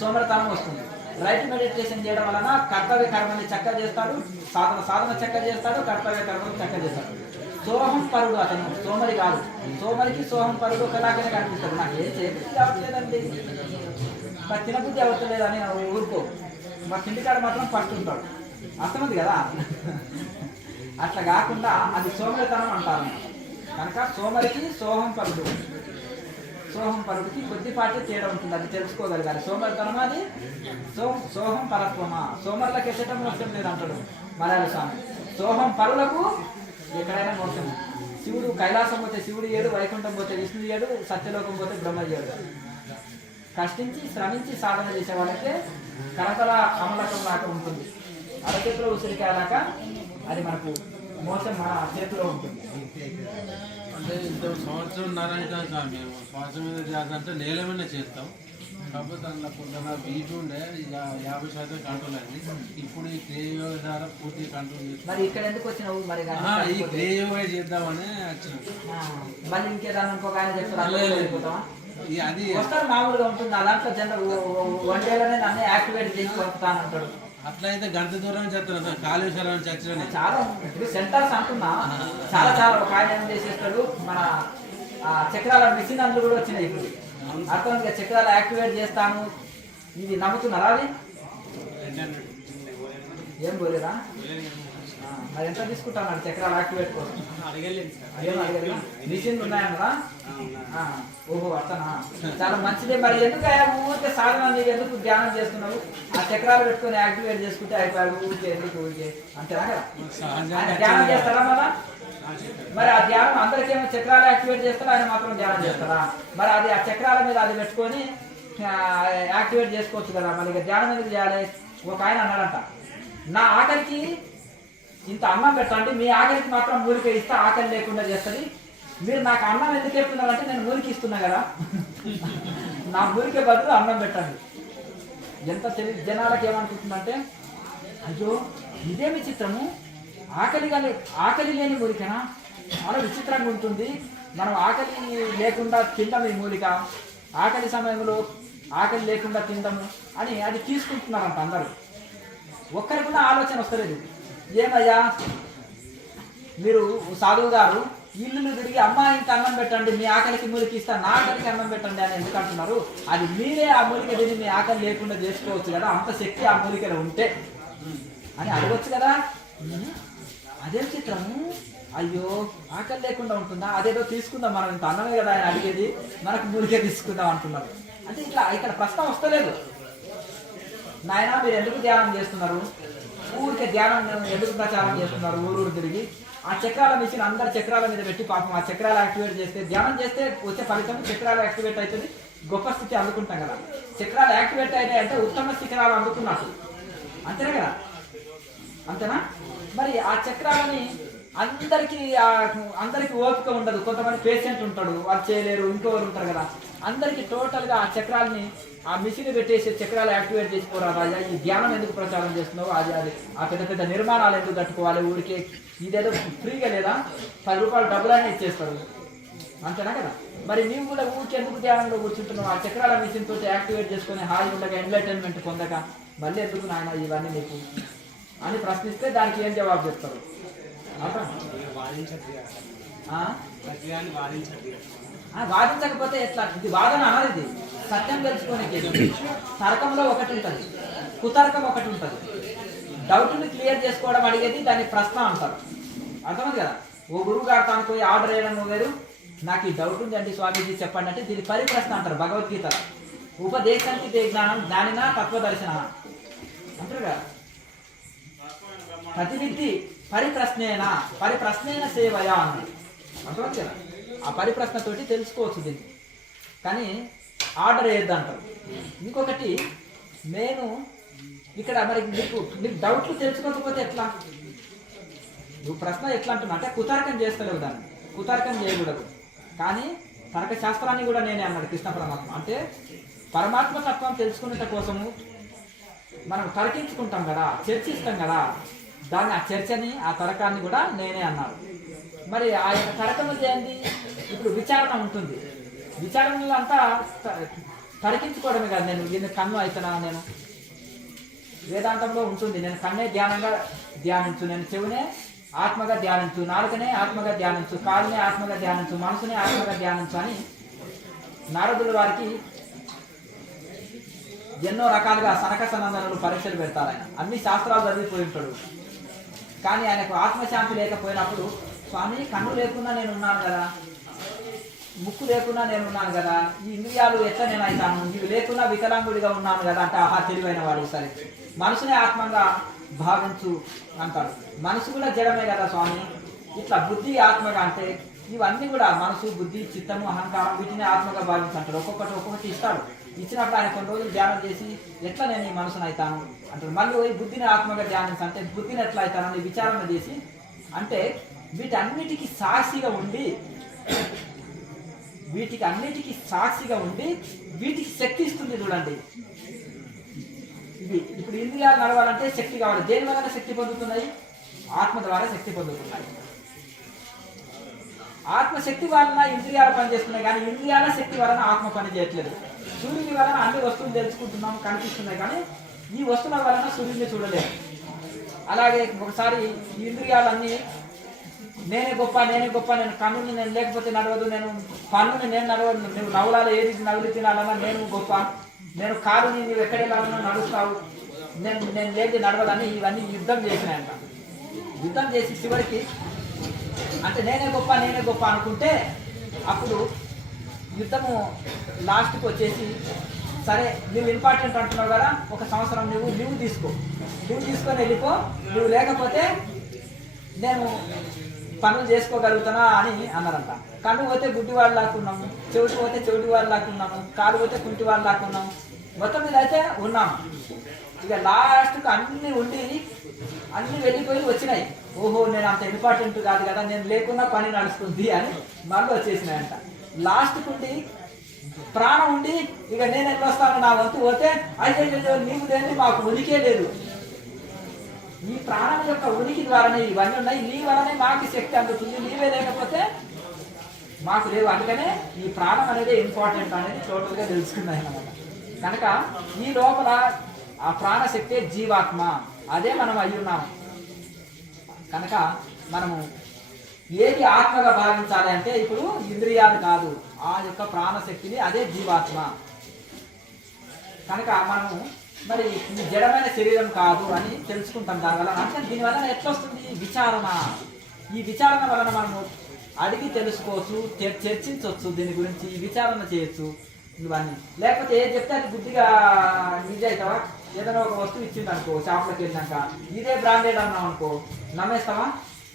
సోమరతనం వస్తుంది. రైట్ మెడిటేషన్ చేయడం వలన కర్తవ్య కర్మని చక్కగా చేస్తాడు, సాధన చక్కగా చేస్తాడు, కర్తవ్య కర్మని చక్కగా చేస్తాడు. సోహం పరుడు అతను, సోమరి కాదు. సోమరికి సోహం పరుడు ఒకలాగానే కనిపిస్తాడు. నాకు ఏం చేయబుద్ధి అవ్వట్లేదండి, మా తినబుద్ధి అవ్వట్లేదని ఊరుకో, మా కిందికాడ మాత్రం పడుతుంటాడు. అర్థమైంది కదా. అట్లా కాకుండా అది సోమరితనం అంటారు కనుక సోమరికి సోహం పరుడు, సోహం పరుడికి కొద్దిపాటి తేడా ఉంటుంది, అది తెలుసుకోగలగాలి. సోమరితనం అది సోహం పరత్వమా, సోమరులకు ఎచ్చటం మోసం లేదు అంటాడు మలయాళ స్వామి. సోహం పరులకు ఎక్కడైనా మోసం. శివుడు కైలాసం పోతే శివుడు ఏడు, వైకుంఠం పోతే విష్ణువు ఏడు, సత్యలోకం పోతే బ్రహ్మ ఏడు. కష్టించి శ్రమించి సాధన చేసే వాళ్ళకే కరకల అమలకం లాగా ఉంటుంది. అరచేతిలో ఉసిరికాయలాక అది మనకు మోసం మన చేతిలో ఉంటుంది. అంటే ఇంత సంవత్సరం మేము శ్వాస మీద చేయాలంటే నేల మీద చేస్తాం, కాకపోతే అందులో కొంత బీపీ ఉండే 50% కంట్రోల్ అయింది. ఇప్పుడు ఈ క్రియ ద్వారా పూర్తి కంట్రోల్ చేస్తాం. మరి ఇక్కడ ఎందుకు వచ్చినావు మరి? ఈ క్రియ చేద్దామని వచ్చిన. మళ్ళీ ఇంకేదాన్ని ఇంకొక ఆయన చెప్తారా? అది వస్తారు మామూలుగా ఉంటుంది. దాంట్లో జనరల్ వన్ డేలోనే నన్ను యాక్టివేట్ చేసి పంపుతానంటాడు. అట్లయితే గంట దూరం చేస్తాను, కాళేశ్వరం చర్చలని చాలా ఇప్పుడు సెంటర్స్ అంటున్నా చాలా ఒక ఆయన ఏం చేసేస్తాడు, మన చక్రాల మిషన్ అందులో కూడా వచ్చినాయి ఇప్పుడు. అర్థం చక్రాలు యాక్టివేట్ చేస్తాను, ఇది నమ్ముతున్నారా? అది ఏం పోలేరా? మరి ఎంత తీసుకుంటాను చక్రాలు యాక్టివేట్ కోసం? ఏం అడగలేదు. మిషన్లు ఉన్నాయన్నరా? ఓహో అతనా, చాలా మంచిదే. మరి ఎందుకు ఊరికే సాధన నీకు ఎందుకు ధ్యానం చేస్తున్నావు? ఆ చక్రాలు పెట్టుకొని యాక్టివేట్ చేసుకుంటే అయిపోయారు. ఊరికే ఎందుకు ఊరికే అంతేనా కదా? ఆయన ధ్యానం చేస్తారా మళ్ళా? మరి ఆ ధ్యానం అందరికేమో చక్రాలు యాక్టివేట్ చేస్తారా, ఆయన మాత్రం ధ్యానం చేస్తారా? మరి అది ఆ చక్రాల మీద అది పెట్టుకొని యాక్టివేట్ చేసుకోవచ్చు కదా. మరి ఇక ధ్యానం ఎందుకు చేయాలి? ఒక ఆయన అన్నాడంట, నా ఆఖరికి ఇంత అన్నం పెట్టండి, మీ ఆఖరికి మాత్రం మూలిక ఇస్తే ఆకలి లేకుండా చేస్తుంది. మీరు నాకు అన్నం ఎందుకు చెప్తున్నారంటే నేను మూలిక ఇస్తున్నా కదా, నా మూలిక బదులు అన్నం పెట్టండి. ఎంత తెలివి జనాలకు ఏమనుకుంటుందంటే, అయ్యో ఇదేమి చిత్రము, ఆకలి లేని మూలికనా, చాలా విచిత్రంగా ఉంటుంది. మనం ఆకలి లేకుండా తిందాం ఈ మూలిక, ఆకలి సమయంలో ఆకలి లేకుండా తిందాము అని అది తీసుకుంటున్నారంట అందరూ. ఒక్కరికి కూడా ఆలోచన వస్తలేదు. ఏమయ్యా మీరు సాధువు గారు ఇల్లు తిరిగి అమ్మ ఇంత అన్నం పెట్టండి, మీ ఆకలికి మూలిక ఇస్తా, నా ఆకలికి అన్నం పెట్టండి అని ఎందుకు అంటున్నారు? అది మీరే ఆ మూలిక తిని మీ ఆకలి లేకుండా చేసుకోవచ్చు కదా, అంత శక్తి ఆ మూలికలో ఉంటే అని అడగొచ్చు కదా. అదేం చిత్రము, అయ్యో ఆకలి లేకుండా ఉంటుందా, అదేదో తీసుకుందాం, మనం ఇంత అన్నమే కదా ఆయన అడిగేది, మనకు మూలికే తీసుకుందాం అంటున్నారు. అంటే ఇట్లా ఇక్కడ ప్రశ్న వస్తలేదు. నాయన మీరు ఎందుకు ధ్యానం చేస్తున్నారు, ఊరికే ధ్యానం ఎందుకు ప్రచారం చేస్తున్నారు, ఊరూరు తిరిగి ఆ చక్రాల మిషన్ అందరు చక్రాల మీద పెట్టి పాపం ఆ చక్రాలు యాక్టివేట్ చేస్తే, ధ్యానం చేస్తే వచ్చే ఫలితం చక్రాలు యాక్టివేట్ అవుతుంది, గొప్ప స్థితి అందుకుంటాం కదా. చక్రాలు యాక్టివేట్ అయినాయి అంటే ఉత్తమ శిఖరాలు అందుకున్నట్టు, అంతేనా కదా? అంతేనా? మరి ఆ చక్రాలని అందరికి ఓపిక ఉండదు. కొంతమంది పేషెంట్ ఉంటాడు, వాళ్ళు చేయలేరు, ఇంకోరు ఉంటారు కదా. అందరికి టోటల్గా ఆ చక్రాలని ఆ మిషన్ పెట్టేసి చక్రాలు యాక్టివేట్ చేసుకోరాదా, ఈ ధ్యానం ఎందుకు ప్రచారం చేస్తున్నావు, అది ఆ పెద్ద పెద్ద నిర్మాణాలు ఎందుకు కట్టుకోవాలి, ఊరికే ఇదేదో ఫ్రీగా లేదా, 10 రూపాయలు డబ్బులన్నీ ఇచ్చేస్తారు, అంతేనా కదా? మరి నీవు కూడా ఊరికి ఎందుకు ధ్యానంలో కూర్చుంటున్నావు, ఆ చక్రాల మిషన్ తోటి యాక్టివేట్ చేసుకుని హాయి ఉండగా ఎంటర్టైన్మెంట్ పొందక మళ్ళీ ఎందుకు నాయన ఇవన్నీ నీకు అని ప్రశ్నిస్తే దానికి ఏం జవాబు చెప్తారు? వాదించకపోతే ఎట్లా? ఇది వాదన అన్నది, ఇది సత్యం తెలుసుకోనికి. తర్కంలో ఒకటి ఉంటుంది, కుతర్కం ఒకటి ఉంటుంది. డౌట్ని క్లియర్ చేసుకోవడం అడిగేది దాన్ని ప్రశ్న అంటారు, అర్థమైంది కదా? ఓ గురువు గారు తాను పోయి ఆర్డర్ చేయడం వేరు, నాకు ఈ డౌట్ ఉంది అండి స్వామీజీ చెప్పండి అంటే దీన్ని పరిప్రశ్న అంటారు. భగవద్గీత ఉపదేశానికి జ్ఞానం జ్ఞానినా తత్వదర్శన అంటారు కదా. ప్రతివిధి పరిప్రశ్నేన సేవయా అన్నది, అర్థమైంది కదా? ఆ పరిప్రశ్నతోటి తెలుసుకోవచ్చు దీన్ని, కానీ ఆర్డర్ వేయద్దంటారు. ఇంకొకటి నేను ఇక్కడ మరి మీకు డౌట్లు తెలుసుకోకపోతే ఎట్లా? నువ్వు ప్రశ్న ఎట్లా అంటున్నా అంటే కుతర్కం చేస్తలేవు, దాన్ని కుతర్కం చేయకూడదు. కానీ తర్కశాస్త్రాన్ని కూడా నేనే అన్నాడు కృష్ణ పరమాత్మ. అంటే పరమాత్మ తత్వం తెలుసుకునే కోసము మనం తర్కించుకుంటాం కదా, చర్చిస్తాం కదా, దాన్ని ఆ చర్చని ఆ తర్కాన్ని కూడా నేనే అన్నాడు. మరి ఆ యొక్క తర్కము చేయండి. ఇప్పుడు విచారణ ఉంటుంది, విచారణలో అంతా తర్కించుకోవడమే కదా. నేను కన్ను అవుతున్నా, నేను వేదాంతంలో ఉంటుంది, నేను కన్నే ధ్యానంగా ధ్యానించు, నేను చెవునే ఆత్మగా ధ్యానించు, నాలుకనే ఆత్మగా ధ్యానించు, కాలునే ఆత్మగా ధ్యానించు, మనసునే ఆత్మగా ధ్యానించు అని నారదుల వారికి ఎన్నో రకాలుగా సనక సనందనలు పరీక్షలు పెడతారు. ఆయన అన్ని శాస్త్రాలు చదివిపోయి ఉంటాడు, కానీ ఆయనకు ఆత్మశాంతి లేకపోయినప్పుడు, స్వామి కన్ను లేకుండా నేను ఉన్నాను కదా, ముక్కు లేకుండా నేను ఉన్నాను కదా, ఈ ఇంద్రియాలు ఎట్లా నేను అవుతాను, ఇవి లేకుండా వికలాంగుడిగా ఉన్నాను కదా అంటే, ఆహా తెలివైన వాడు, సరే మనసునే ఆత్మంగా భావించు అంటాడు. మనసు కూడా జడమే కదా స్వామి, ఇట్లా బుద్ధి ఆత్మగా అంటే ఇవన్నీ కూడా మనసు, బుద్ధి, చిత్తము, అహంకారం వీటిని ఆత్మగా భావించంటాడు. ఒక్కొక్కటి ఇస్తాడు. ఇచ్చినప్పుడు ఆయన కొన్ని రోజులు ధ్యానం చేసి ఎట్లా నేను ఈ మనసును అవుతాను అంటాడు. మళ్ళీ పోయి బుద్ధిని ఆత్మగా ధ్యానించంటే బుద్ధిని ఎట్లా అవుతానని విచారణ చేసి, అంటే వీటన్నిటికీ సాక్షిగా ఉండి వీటికి శక్తి ఇస్తుంది. చూడండి, ఇవి ఇప్పుడు ఇంద్రియాలు నడవాలంటే శక్తి కావాలి. దేని వలన శక్తి పొందుతున్నాయి? ఆత్మ ద్వారా శక్తి పొందుతున్నాయి. ఆత్మశక్తి వలన ఇంద్రియాలు పనిచేస్తున్నాయి, కానీ ఇంద్రియాల శక్తి వలన ఆత్మ పని చేయట్లేదు. సూర్యుని వలన అన్ని వస్తువులు తెలుసుకుంటున్నాం, కనిపిస్తున్నాయి, కానీ ఈ వస్తువుల వలన సూర్యుడిని చూడలేదు. అలాగే ఒకసారి ఈ ఇంద్రియాలన్నీ నేనే గొప్ప, నేను కన్నుని నేను లేకపోతే నడవదు, నేను పన్నుని నేను నడవదు, నువ్వు నవలాలు ఏది నవ్వులు తినాలన్నా నేను గొప్ప, నేను కాలుని నువ్వు ఎక్కడ వెళ్ళాలన్నా నడుస్తావు, నేను లేని నడవదని ఇవన్నీ యుద్ధం చేసినాయంట. యుద్ధం చేసి చివరికి అంటే నేనే గొప్ప అనుకుంటే అప్పుడు యుద్ధము లాస్ట్కి వచ్చేసి సరే నువ్వు ఇంపార్టెంట్ అంటున్నావు కదా, 1 సంవత్సరం నువ్వు లీవ్ తీసుకొని వెళ్ళిపో, నువ్వు లేకపోతే నేను పనులు చేసుకోగలుగుతానా అని అన్నారంట. కన్ను పోతే గుడ్డివాడు లాక్కున్నాము, చెవిటి పోతే చెవిటివాడు లాక్కున్నాము, కాలు పోతే కుంటివాడు లాక్కున్నాము, మొత్తం మీద అయితే ఉన్నాము. ఇక లాస్ట్కి అన్నీ వెళ్ళిపోయి వచ్చినాయి. ఓహో నేను అంత ఇంపార్టెంట్ కాదు కదా, నేను లేకున్నా పని నడుస్తుంది అని మళ్ళీ వచ్చేసినాయంట. లాస్ట్కి ఉండి ప్రాణం ఉండి ఇక నేను వెళ్ళొస్తాను నా వంతు పోతే అయ్యో నీవు లేని మాకు ఉనికే లేదు. ఈ ప్రాణం యొక్క ఉనికి ద్వారానే ఇవన్నీ ఉన్నాయి, నీ వలనే మాకు శక్తి అందుతుంది, నీవే లేకపోతే మాకు లేవు. అందుకనే ఈ ప్రాణం అనేది ఇంపార్టెంట్ అనేది టోటల్గా తెలుసుకున్నాయి అన్నమాట. కనుక ఈ లోపల ఆ ప్రాణశక్తి జీవాత్మ, అదే మనం అయి ఉన్నాము. కనుక మనము ఏది ఆత్మగా భావించాలి అంటే ఇప్పుడు ఇంద్రియాలు కాదు, ఆ యొక్క ప్రాణశక్తిని, అదే జీవాత్మ. కనుక మనము మరి జడమైన శరీరం కాదు అని తెలుసుకుంటాం. దానివల్ల అంటే దీనివల్ల ఎట్లా వస్తుంది విచారణ. ఈ విచారణ వలన మనము అడిగి తెలుసుకోవచ్చు, చర్చించవచ్చు, దీని గురించి విచారణ చేయొచ్చు ఇవన్నీ. లేకపోతే ఏది చెప్తే అది బుద్ధిగా నిజ అవుతావా? ఏదైనా ఒక వస్తువు ఇచ్చింది అనుకో, షాప్లోకి వెళ్ళినాక ఇదే బ్రాండెడ్ అన్నావు అనుకో, నమ్మేస్తావా?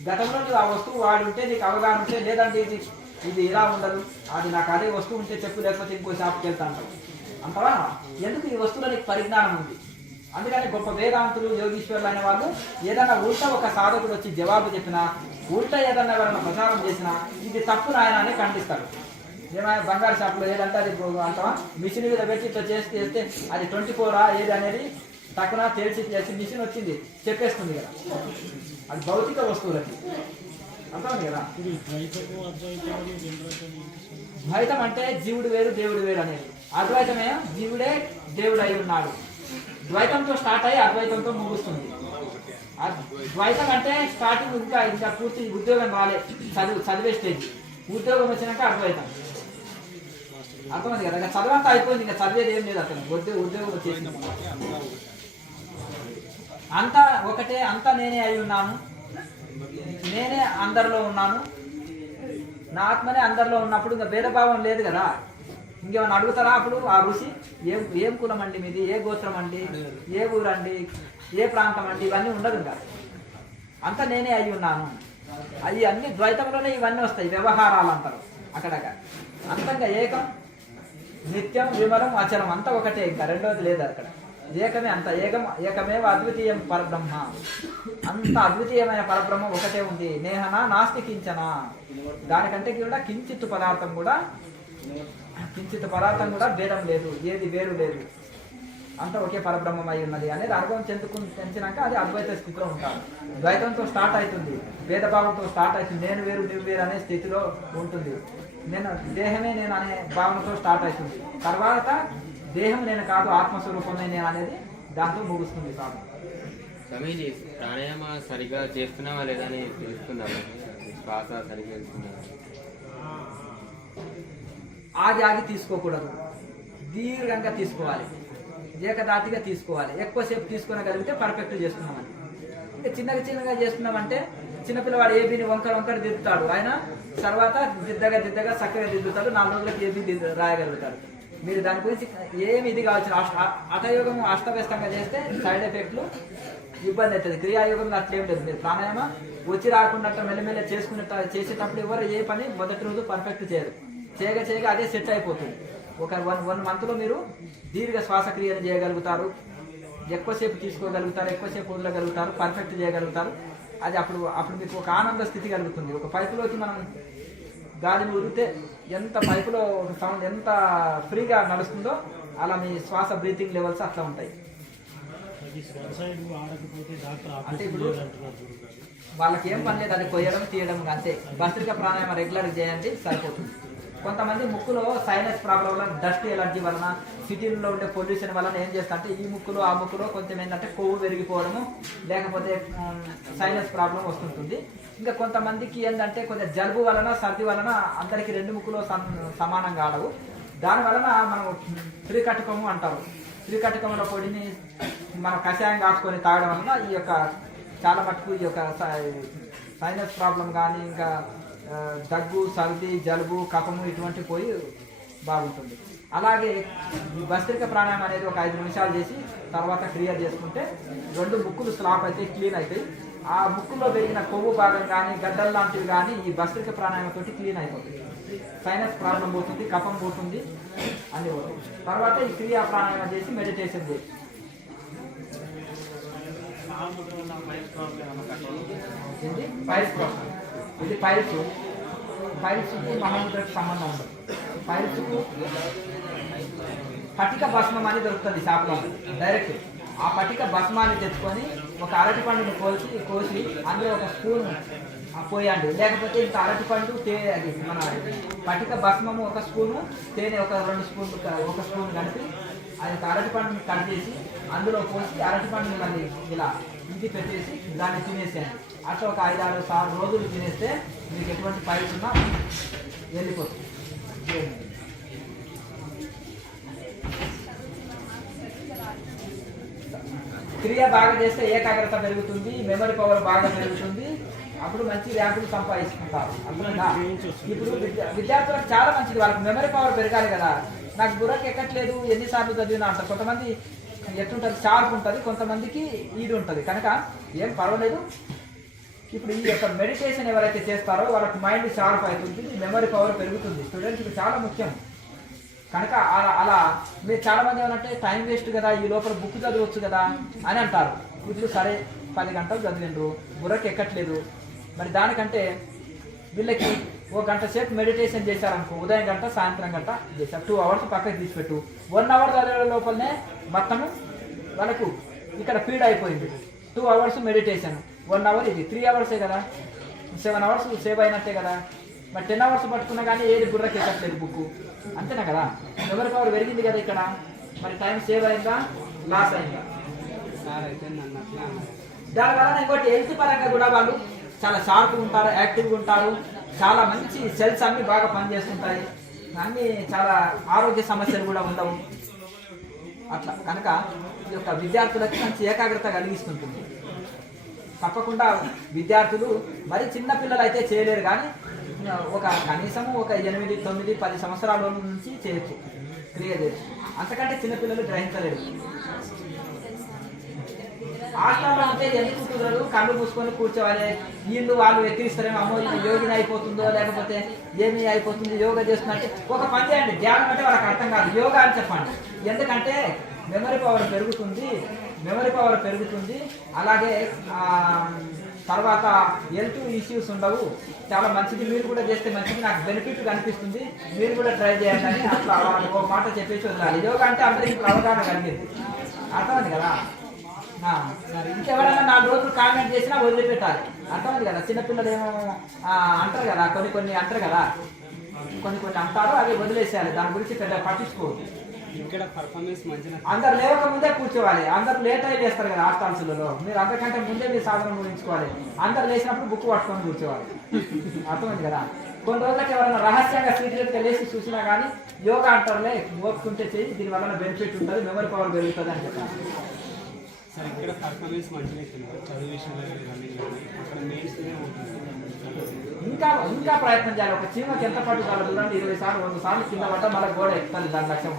గతంలో నువ్వు ఆ వస్తువు వాడి ఉంటే నీకు అవగాహన ఉంటే, లేదంటే ఇది ఇలా ఉండదు, అది నాకు అదే వస్తువు ఉంటే చెప్పు, లేకపోతే ఇంకో షాప్కి వెళ్తా అంటావు అంతవా? ఎందుకు ఈ వస్తువులో నీకు పరిజ్ఞానం ఉంది. అందుకని గొప్ప వేదాంతులు, యోగీశ్వరులు అనే వాళ్ళు ఏదైనా ఉల్టా ఒక సాధకుడు వచ్చి జవాబు చెప్పినా, ఉల్టా ఏదన్నా ఎవరైనా ప్రచారం చేసినా ఇది తప్పు నాయన అని ఖండిస్తారు. ఏమైనా బంగారు షాప్లో ఏదంటే అది అంటావా, మిషన్ మీద పెట్టి ఇట్లా చేస్తే అది 24 ఏది అనేది తక్కువ తేల్చి చేసి మిషన్ వచ్చింది చెప్పేస్తుంది కదా, అది భౌతిక వస్తువులకి అర్థం కదా. ద్వైతం అంటే జీవుడు వేరు దేవుడు వేరు అనేది, అద్వైతమే జీవుడే దేవుడు అయి ఉన్నాడు. ద్వైతంతో స్టార్ట్ అయ్యి అద్వైతంతో ముగుస్తుంది. ద్వైతం అంటే స్టార్టింగ్ ఇంకా పూర్తి ఉద్యోగం రాలే, చదివే స్టేజ్. ఉద్యోగం వచ్చినాక అద్వైతం అర్థమైంది కదా. ఇంకా చదవంతా అయిపోయింది, ఇంకా చదివేది ఏం లేదు అతను. ఉద్యోగం వచ్చేసింది. అంతా ఒకటే, అంతా నేనే అయి ఉన్నాను, నేనే అందరిలో ఉన్నాను, నా ఆత్మనే అందరిలో ఉన్నప్పుడు ఇంకా భేదభావం లేదు కదా. ఇంకేమైనా అడుగుతారా అప్పుడు ఆ ఋషి? ఏం కులం అండి మీది, ఏ గోత్రం అండి, ఏ ఊరండి, ఏ ప్రాంతం అండి, ఇవన్నీ ఉండదు. ఇంకా అంతా నేనే అయి ఉన్నాను. అది అన్ని ద్వైతంలోనే ఇవన్నీ వస్తాయి, వ్యవహారాలు అంటారు అక్కడక్కడ. అంతంగా ఏకం, నిత్యం, విమలం, అచరం అంతా ఒకటే, ఇంకా రెండోది లేదు అక్కడ. ఏకమే, అంత ఏకమేవ అద్వితీయం పరబ్రహ్మ, అంత అద్వితీయమైన పరబ్రహ్మ ఒకటే ఉంది. నేహన నాస్తి కించన, దానికంటే కూడా కించిత్ పదార్థం కూడా భేదం లేదు, ఏది వేరు లేదు, అంత ఒకే పరబ్రహ్మం అయి ఉన్నది అనేది అనుభవం చెందినాక అది అద్వైత స్థితిలో ఉంటారు. ద్వైతంతో స్టార్ట్ అవుతుంది, భేదభావంతో స్టార్ట్ అవుతుంది, నేను వేరు నువ్వు వేరు అనే స్థితిలో ఉంటుంది. దేహమే నేను అనే భావనతో స్టార్ట్ అవుతుంది. తర్వాత దేహం నేను కాదు, ఆత్మస్వరూపమే నేను అనేది దాంతో ముగుస్తుంది సాధన. సమీజీ ప్రాణాయామ సరిగా చేస్తున్నావా లేదా అని తెలుసుకున్నాను. శ్వాస సరిగా వెళ్తున్నావా? ఆగి తీసుకోకూడదు, దీర్ఘంగా తీసుకోవాలి, ఏకదాటిగా తీసుకోవాలి. ఎక్కువసేపు తీసుకోగలిగితే పర్ఫెక్ట్ చేస్తున్నామని. ఇంకా చిన్నగా చేస్తున్నామంటే చిన్నపిల్లవాడు ఏబీని వంకర దిద్దుతాడు, ఆయన తర్వాత దిద్దగా చక్కగా దిద్దుతాడు, 4 రోజులకు ఏబీ రాయగలుగుతాడు. మీరు దాని గురించి ఏమి ఇది కావచ్చు. హఠయోగం అష్టవ్యస్తంగా చేస్తే సైడ్ ఎఫెక్ట్లు ఇబ్బంది అవుతుంది. క్రియాయోగంలో అట్లేం లేదు. మీరు ప్రాణాయామ వచ్చి రాకుండా మెల్లమెల్ల చేసేటప్పుడు ఎవరు ఏ పని మొదటి రోజు పర్ఫెక్ట్ చేయరు. చేయగా అదే సెట్ అయిపోతుంది. ఒక 1 మంత్లో మీరు దీర్ఘ శ్వాసక్రియను చేయగలుగుతారు, ఎక్కువసేపు తీసుకోగలుగుతారు, ఎక్కువసేపు వదలగలుగుతారు, పర్ఫెక్ట్ చేయగలుగుతారు. అది అప్పుడు మీకు ఒక ఆనంద స్థితి కలుగుతుంది. ఒక పైపులోకి మనం గాలిని వదిలితే ఎంత పైపులో ఒక సౌండ్ ఎంత ఫ్రీగా నడుస్తుందో అలా మీ శ్వాస బ్రీతింగ్ లెవెల్స్ అట్లా ఉంటాయి. అంటే ఇప్పుడు వాళ్ళకి ఏం పని లేదు, అది కొయ్యడం తీయడం అంతే. భస్త్రిక ప్రాణాయామ రెగ్యులర్ చేయండి సరిపోతుంది. కొంతమంది ముక్కులో సైనస్ ప్రాబ్లం వల్ల, డస్ట్ ఎలర్జీ వలన, సిటీల్లో ఉండే పొల్యూషన్ వలన ఏం చేస్తా అంటే ఈ ముక్కులో ఆ ముక్కులో కొంచెం ఏంటంటే కొవ్వు పెరిగిపోవడము, లేకపోతే సైనస్ ప్రాబ్లం వస్తుంటుంది. ఇంకా కొంతమందికి ఏంటంటే కొంచెం జలుబు వలన, సర్ది వలన అందరికీ 2 ముక్కులో సమానంగా ఆడవు. దాని వలన మనం ఫ్రీ కట్టుకోము అంటారు. త్రికటకముల పొడిని మనం కషాయం కాచుకొని తాగడం వలన ఈ యొక్క చాలా మటుకు ఈ యొక్క సైనస్ ప్రాబ్లం కానీ ఇంకా దగ్గు, సర్ది, జలుబు, కఫము ఇటువంటి పోయి బాగుంటుంది. అలాగే ఈ భస్త్రిక ప్రాణాయామం అనేది ఒక 5 నిమిషాలు చేసి తర్వాత క్లియర్ చేసుకుంటే 2 ముక్కులు స్లాప్ అయితే క్లీన్ అవుతాయి. ఆ ముక్కులో పెరిగిన కొవ్వు భాగం కానీ గడ్డలు లాంటివి కానీ ఈ భస్త్రిక ప్రాణాయామం తోటి క్లీన్ అయిపోతుంది. సైనస్ ప్రాబ్లం పోతుంది, కఫం పోతుంది, అన్ని పోతుంది. తర్వాత ఈ క్రియా ప్రాణాయామం చేసి మెడిటేషన్ చేసి పైల్స్ ప్రాబ్లం. ఇది పైల్స్కి మహాముద్రకు సంబంధం ఉండదు. పైల్స్కు పటిక భస్మం అని దొరుకుతుంది షాప్లో డైరెక్ట్. ఆ పటిక భస్మాన్ని తెచ్చుకొని ఒక అరటి పండుని కోసి అందులో ఒక స్పూన్ పోయండి. లేకపోతే ఇంత అరటి పండు అది మన పటిక భస్మము 1 స్పూను, తేనె ఒక 2 స్పూన్లు, 1 స్పూన్ కలిపి అది అరటి పండుని కట్ చేసి అందులో పోసి అరటి పండుని మళ్ళీ ఇలా ఇంటి పెట్టేసి దాన్ని తినేసేయండి. అట్లా ఒక 5-6 రోజులు తినేస్తే మీకు ఎటువంటి పైల్స్ ఉన్నా వెళ్ళిపోతుంది. క్రియ బాగా చేస్తే ఏకాగ్రత పెరుగుతుంది, మెమరీ పవర్ బాగా పెరుగుతుంది, అప్పుడు మంచి ర్యాంకులు సంపాదించుకుంటారు. అర్థమైందా? ఇప్పుడు విద్యార్థులకు చాలా మంచిది, వాళ్ళకి మెమరీ పవర్ పెరగాలి కదా. నాకు బుర్రకి ఎక్కట్లేదు ఎన్నిసార్లు చదివినా అంటారు. కొంతమంది ఎట్లుంటుంది, షార్ప్ ఉంటుంది, కొంతమందికి ఈడు ఉంటుంది. కనుక ఏం పర్వాలేదు. ఇప్పుడు ఈ యొక్క మెడిటేషన్ ఎవరైతే చేస్తారో వాళ్ళకి మైండ్ షార్ప్ అవుతుంది, మెమరీ పవర్ పెరుగుతుంది. స్టూడెంట్స్కి చాలా ముఖ్యం. కనుక అలా మీరు చాలామంది ఏమంటే టైం వేస్ట్ కదా, ఈ లోపల బుక్ చదవచ్చు కదా అని అంటారు. ఇప్పుడు సరే 10 గంటలు చదివిండ్రు, బుర్రకి ఎక్కట్లేదు, మరి దానికంటే వీళ్ళకి 1 గంట సేపు మెడిటేషన్ చేశారనుకో, ఉదయం గంట సాయంత్రం గంట చేశారు, 2 అవర్స్ పక్కకి తీసిపెట్టు. 1 అవర్ చదివే లోపలనే మొత్తము వాళ్ళకు ఇక్కడ ఫీడ్ అయిపోయింది. 2 అవర్స్ మెడిటేషన్, 1 అవర్ ఇది 3 అవర్సే కదా, 7 అవర్స్ సేవ్ అయినట్టే కదా. మరి 10 అవర్స్ పట్టుకున్నా కానీ ఏది బుర్రకి ఎక్కట్లేదు బుక్, అంతేనా కదా. మెమరీ పవర్ పెరిగింది కదా ఇక్కడ, మరి టైం సేవ్ అయిందా, లాస్ అయిందా? దానివల్ల ఇంకోటి హెల్త్ పరంగా కూడా వాళ్ళు చాలా షార్ప్గా ఉంటారు, యాక్టివ్గా ఉంటారు, చాలా మంచి సెల్స్ అన్ని బాగా పనిచేస్తుంటాయి, అన్ని చాలా ఆరోగ్య సమస్యలు కూడా ఉండవు. అట్లా కనుక ఈ యొక్క విద్యార్థులకి మంచి ఏకాగ్రత కలిగిస్తుంటుంది. తప్పకుండా విద్యార్థులు మరి చిన్న పిల్లలు అయితే చేయలేరు, కానీ కనీసము ఒక 8, 9, 10 సంవత్సరాల నుంచి చేయొచ్చు, క్రియ చేయొచ్చు. అంతకంటే చిన్నపిల్లలు గ్రహించలేరు. హాస్టల్లో ఉంటే ఎందుకు కుదరదు, కళ్ళు మూసుకొని కూర్చోవాలి, వీళ్ళు వాళ్ళు ఎక్కిరిస్తారేమో, అమ్మో ఇది యోగిని అయిపోతుందో లేకపోతే ఏమి అయిపోతుంది, యోగా చేస్తున్నట్టే. ఒక పని చేయండి, ధ్యానం అంటే వాళ్ళకి అర్థం కాదు, యోగా అని చెప్పండి. ఎందుకంటే మెమరీ పవర్ పెరుగుతుంది, అలాగే తర్వాత హెల్త్ ఇష్యూస్ ఉండవు, చాలా మంచిది. మీరు కూడా చేస్తే మంచిది, నాకు బెనిఫిట్ కనిపిస్తుంది, మీరు కూడా ట్రై చేయండి అని అట్లా ఒక మాట చెప్పేసి వదలాలి. యోగా అంటే అందరికీ అవగాహన కలిగింది, అర్థమైంది కదా. ఇంకెవరైనా 4 రోజులు కామెంట్ చేసినా వదిలిపెట్టాలి, అర్థమైంది కదా. చిన్నపిల్లలు ఏమో అంటారు కదా, కొన్ని అంటారు కదా, కొన్ని అంటారు, అవి వదిలేసేయాలి, దాని గురించి పెద్ద పట్టించుకోవద్దు. ఇక్కడ పర్ఫార్మెన్స్ మంచిగా అందరు లేవక ముందే కూర్చోవాలి. అందరు లేట్ అయి లేస్తారు కదా హాస్టల్స్లలో, మీరు అందరికంటే ముందే మీ సాధన ముగించుకోవాలి. అందరు లేచినప్పుడు బుక్ పట్టుకొని కూర్చోవాలి, అర్థమైంది కదా. కొన్ని రోజులకి ఎవరైనా రహస్యంగా సీక్రెట్గా లేచి చూసినా కానీ యోగా అంటారులే, ఓపుకుంటే చేయి, దీనివల్ల బెనిఫిట్ ఉంటుంది, మెమరీ పవర్ పెరుగుతుంది అని చెప్పారు. సార్ ఇక్కడ పర్ఫార్మెన్స్ మంచిగా చదువు విషయంలో అక్కడ మెయిన్స్నే ఉంటుంది. ఇంకా ప్రయత్నం చేయాలి. ఒక చీమకి ఎంత పట్టుదల చూడండి, 20 సార్లు 100 సార్లు కింద పడ్డ మళ్ళీ గోడ ఎక్కుతుంది, దాని లక్ష్యం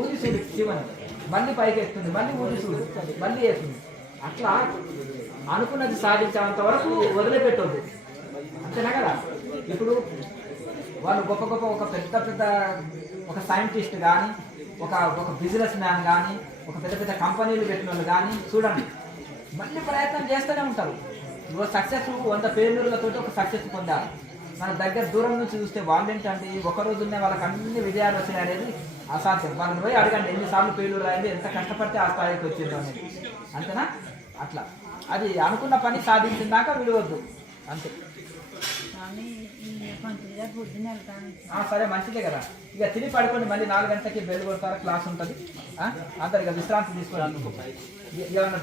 ఊది చూడు చీమని, మళ్ళీ పైకి ఎక్కుతుంది, మళ్ళీ ఊది చూడు, మళ్ళీ వేస్తుంది. అట్లా అనుకున్నది సాధించేంత వరకు వదిలిపెట్టొద్దు, అంతేనా కదా. ఇప్పుడు వాళ్ళు గొప్ప ఒక పెద్ద ఒక సైంటిస్ట్ కానీ, ఒక బిజినెస్ మ్యాన్ కానీ, ఒక పెద్ద కంపెనీలు పెట్టిన వాళ్ళు కానీ చూడండి, మళ్ళీ ప్రయత్నం చేస్తూనే ఉంటారు. ఇవో సక్సెస్ 100 ఫెయిల్యూర్లతో ఒక సక్సెస్ పొందారు. మన దగ్గర దూరం నుంచి చూస్తే వాళ్ళు ఏంటంటే ఒక రోజునే వాళ్ళకి అన్ని విజయాలు వచ్చినాయి అనేది అసాధ్యం. వాళ్ళని పోయి అడగండి ఎన్నిసార్లు ఫెయిల్యూర్ అయింది, ఎంత కష్టపడితే ఆ స్థాయికి వచ్చిందో అనేది, అంతేనా. అట్లా అది అనుకున్న పని సాధించిందాక విడవద్దు, అంతే. సరే మంచిదే కదా. ఇక తిని పడుకోండి, మళ్ళీ 4 గంటలకి బెల్ కొడతారు, క్లాస్ ఉంటుంది. అందరు ఇక విశ్రాంతి తీసుకోవాలి. ఏమన్నా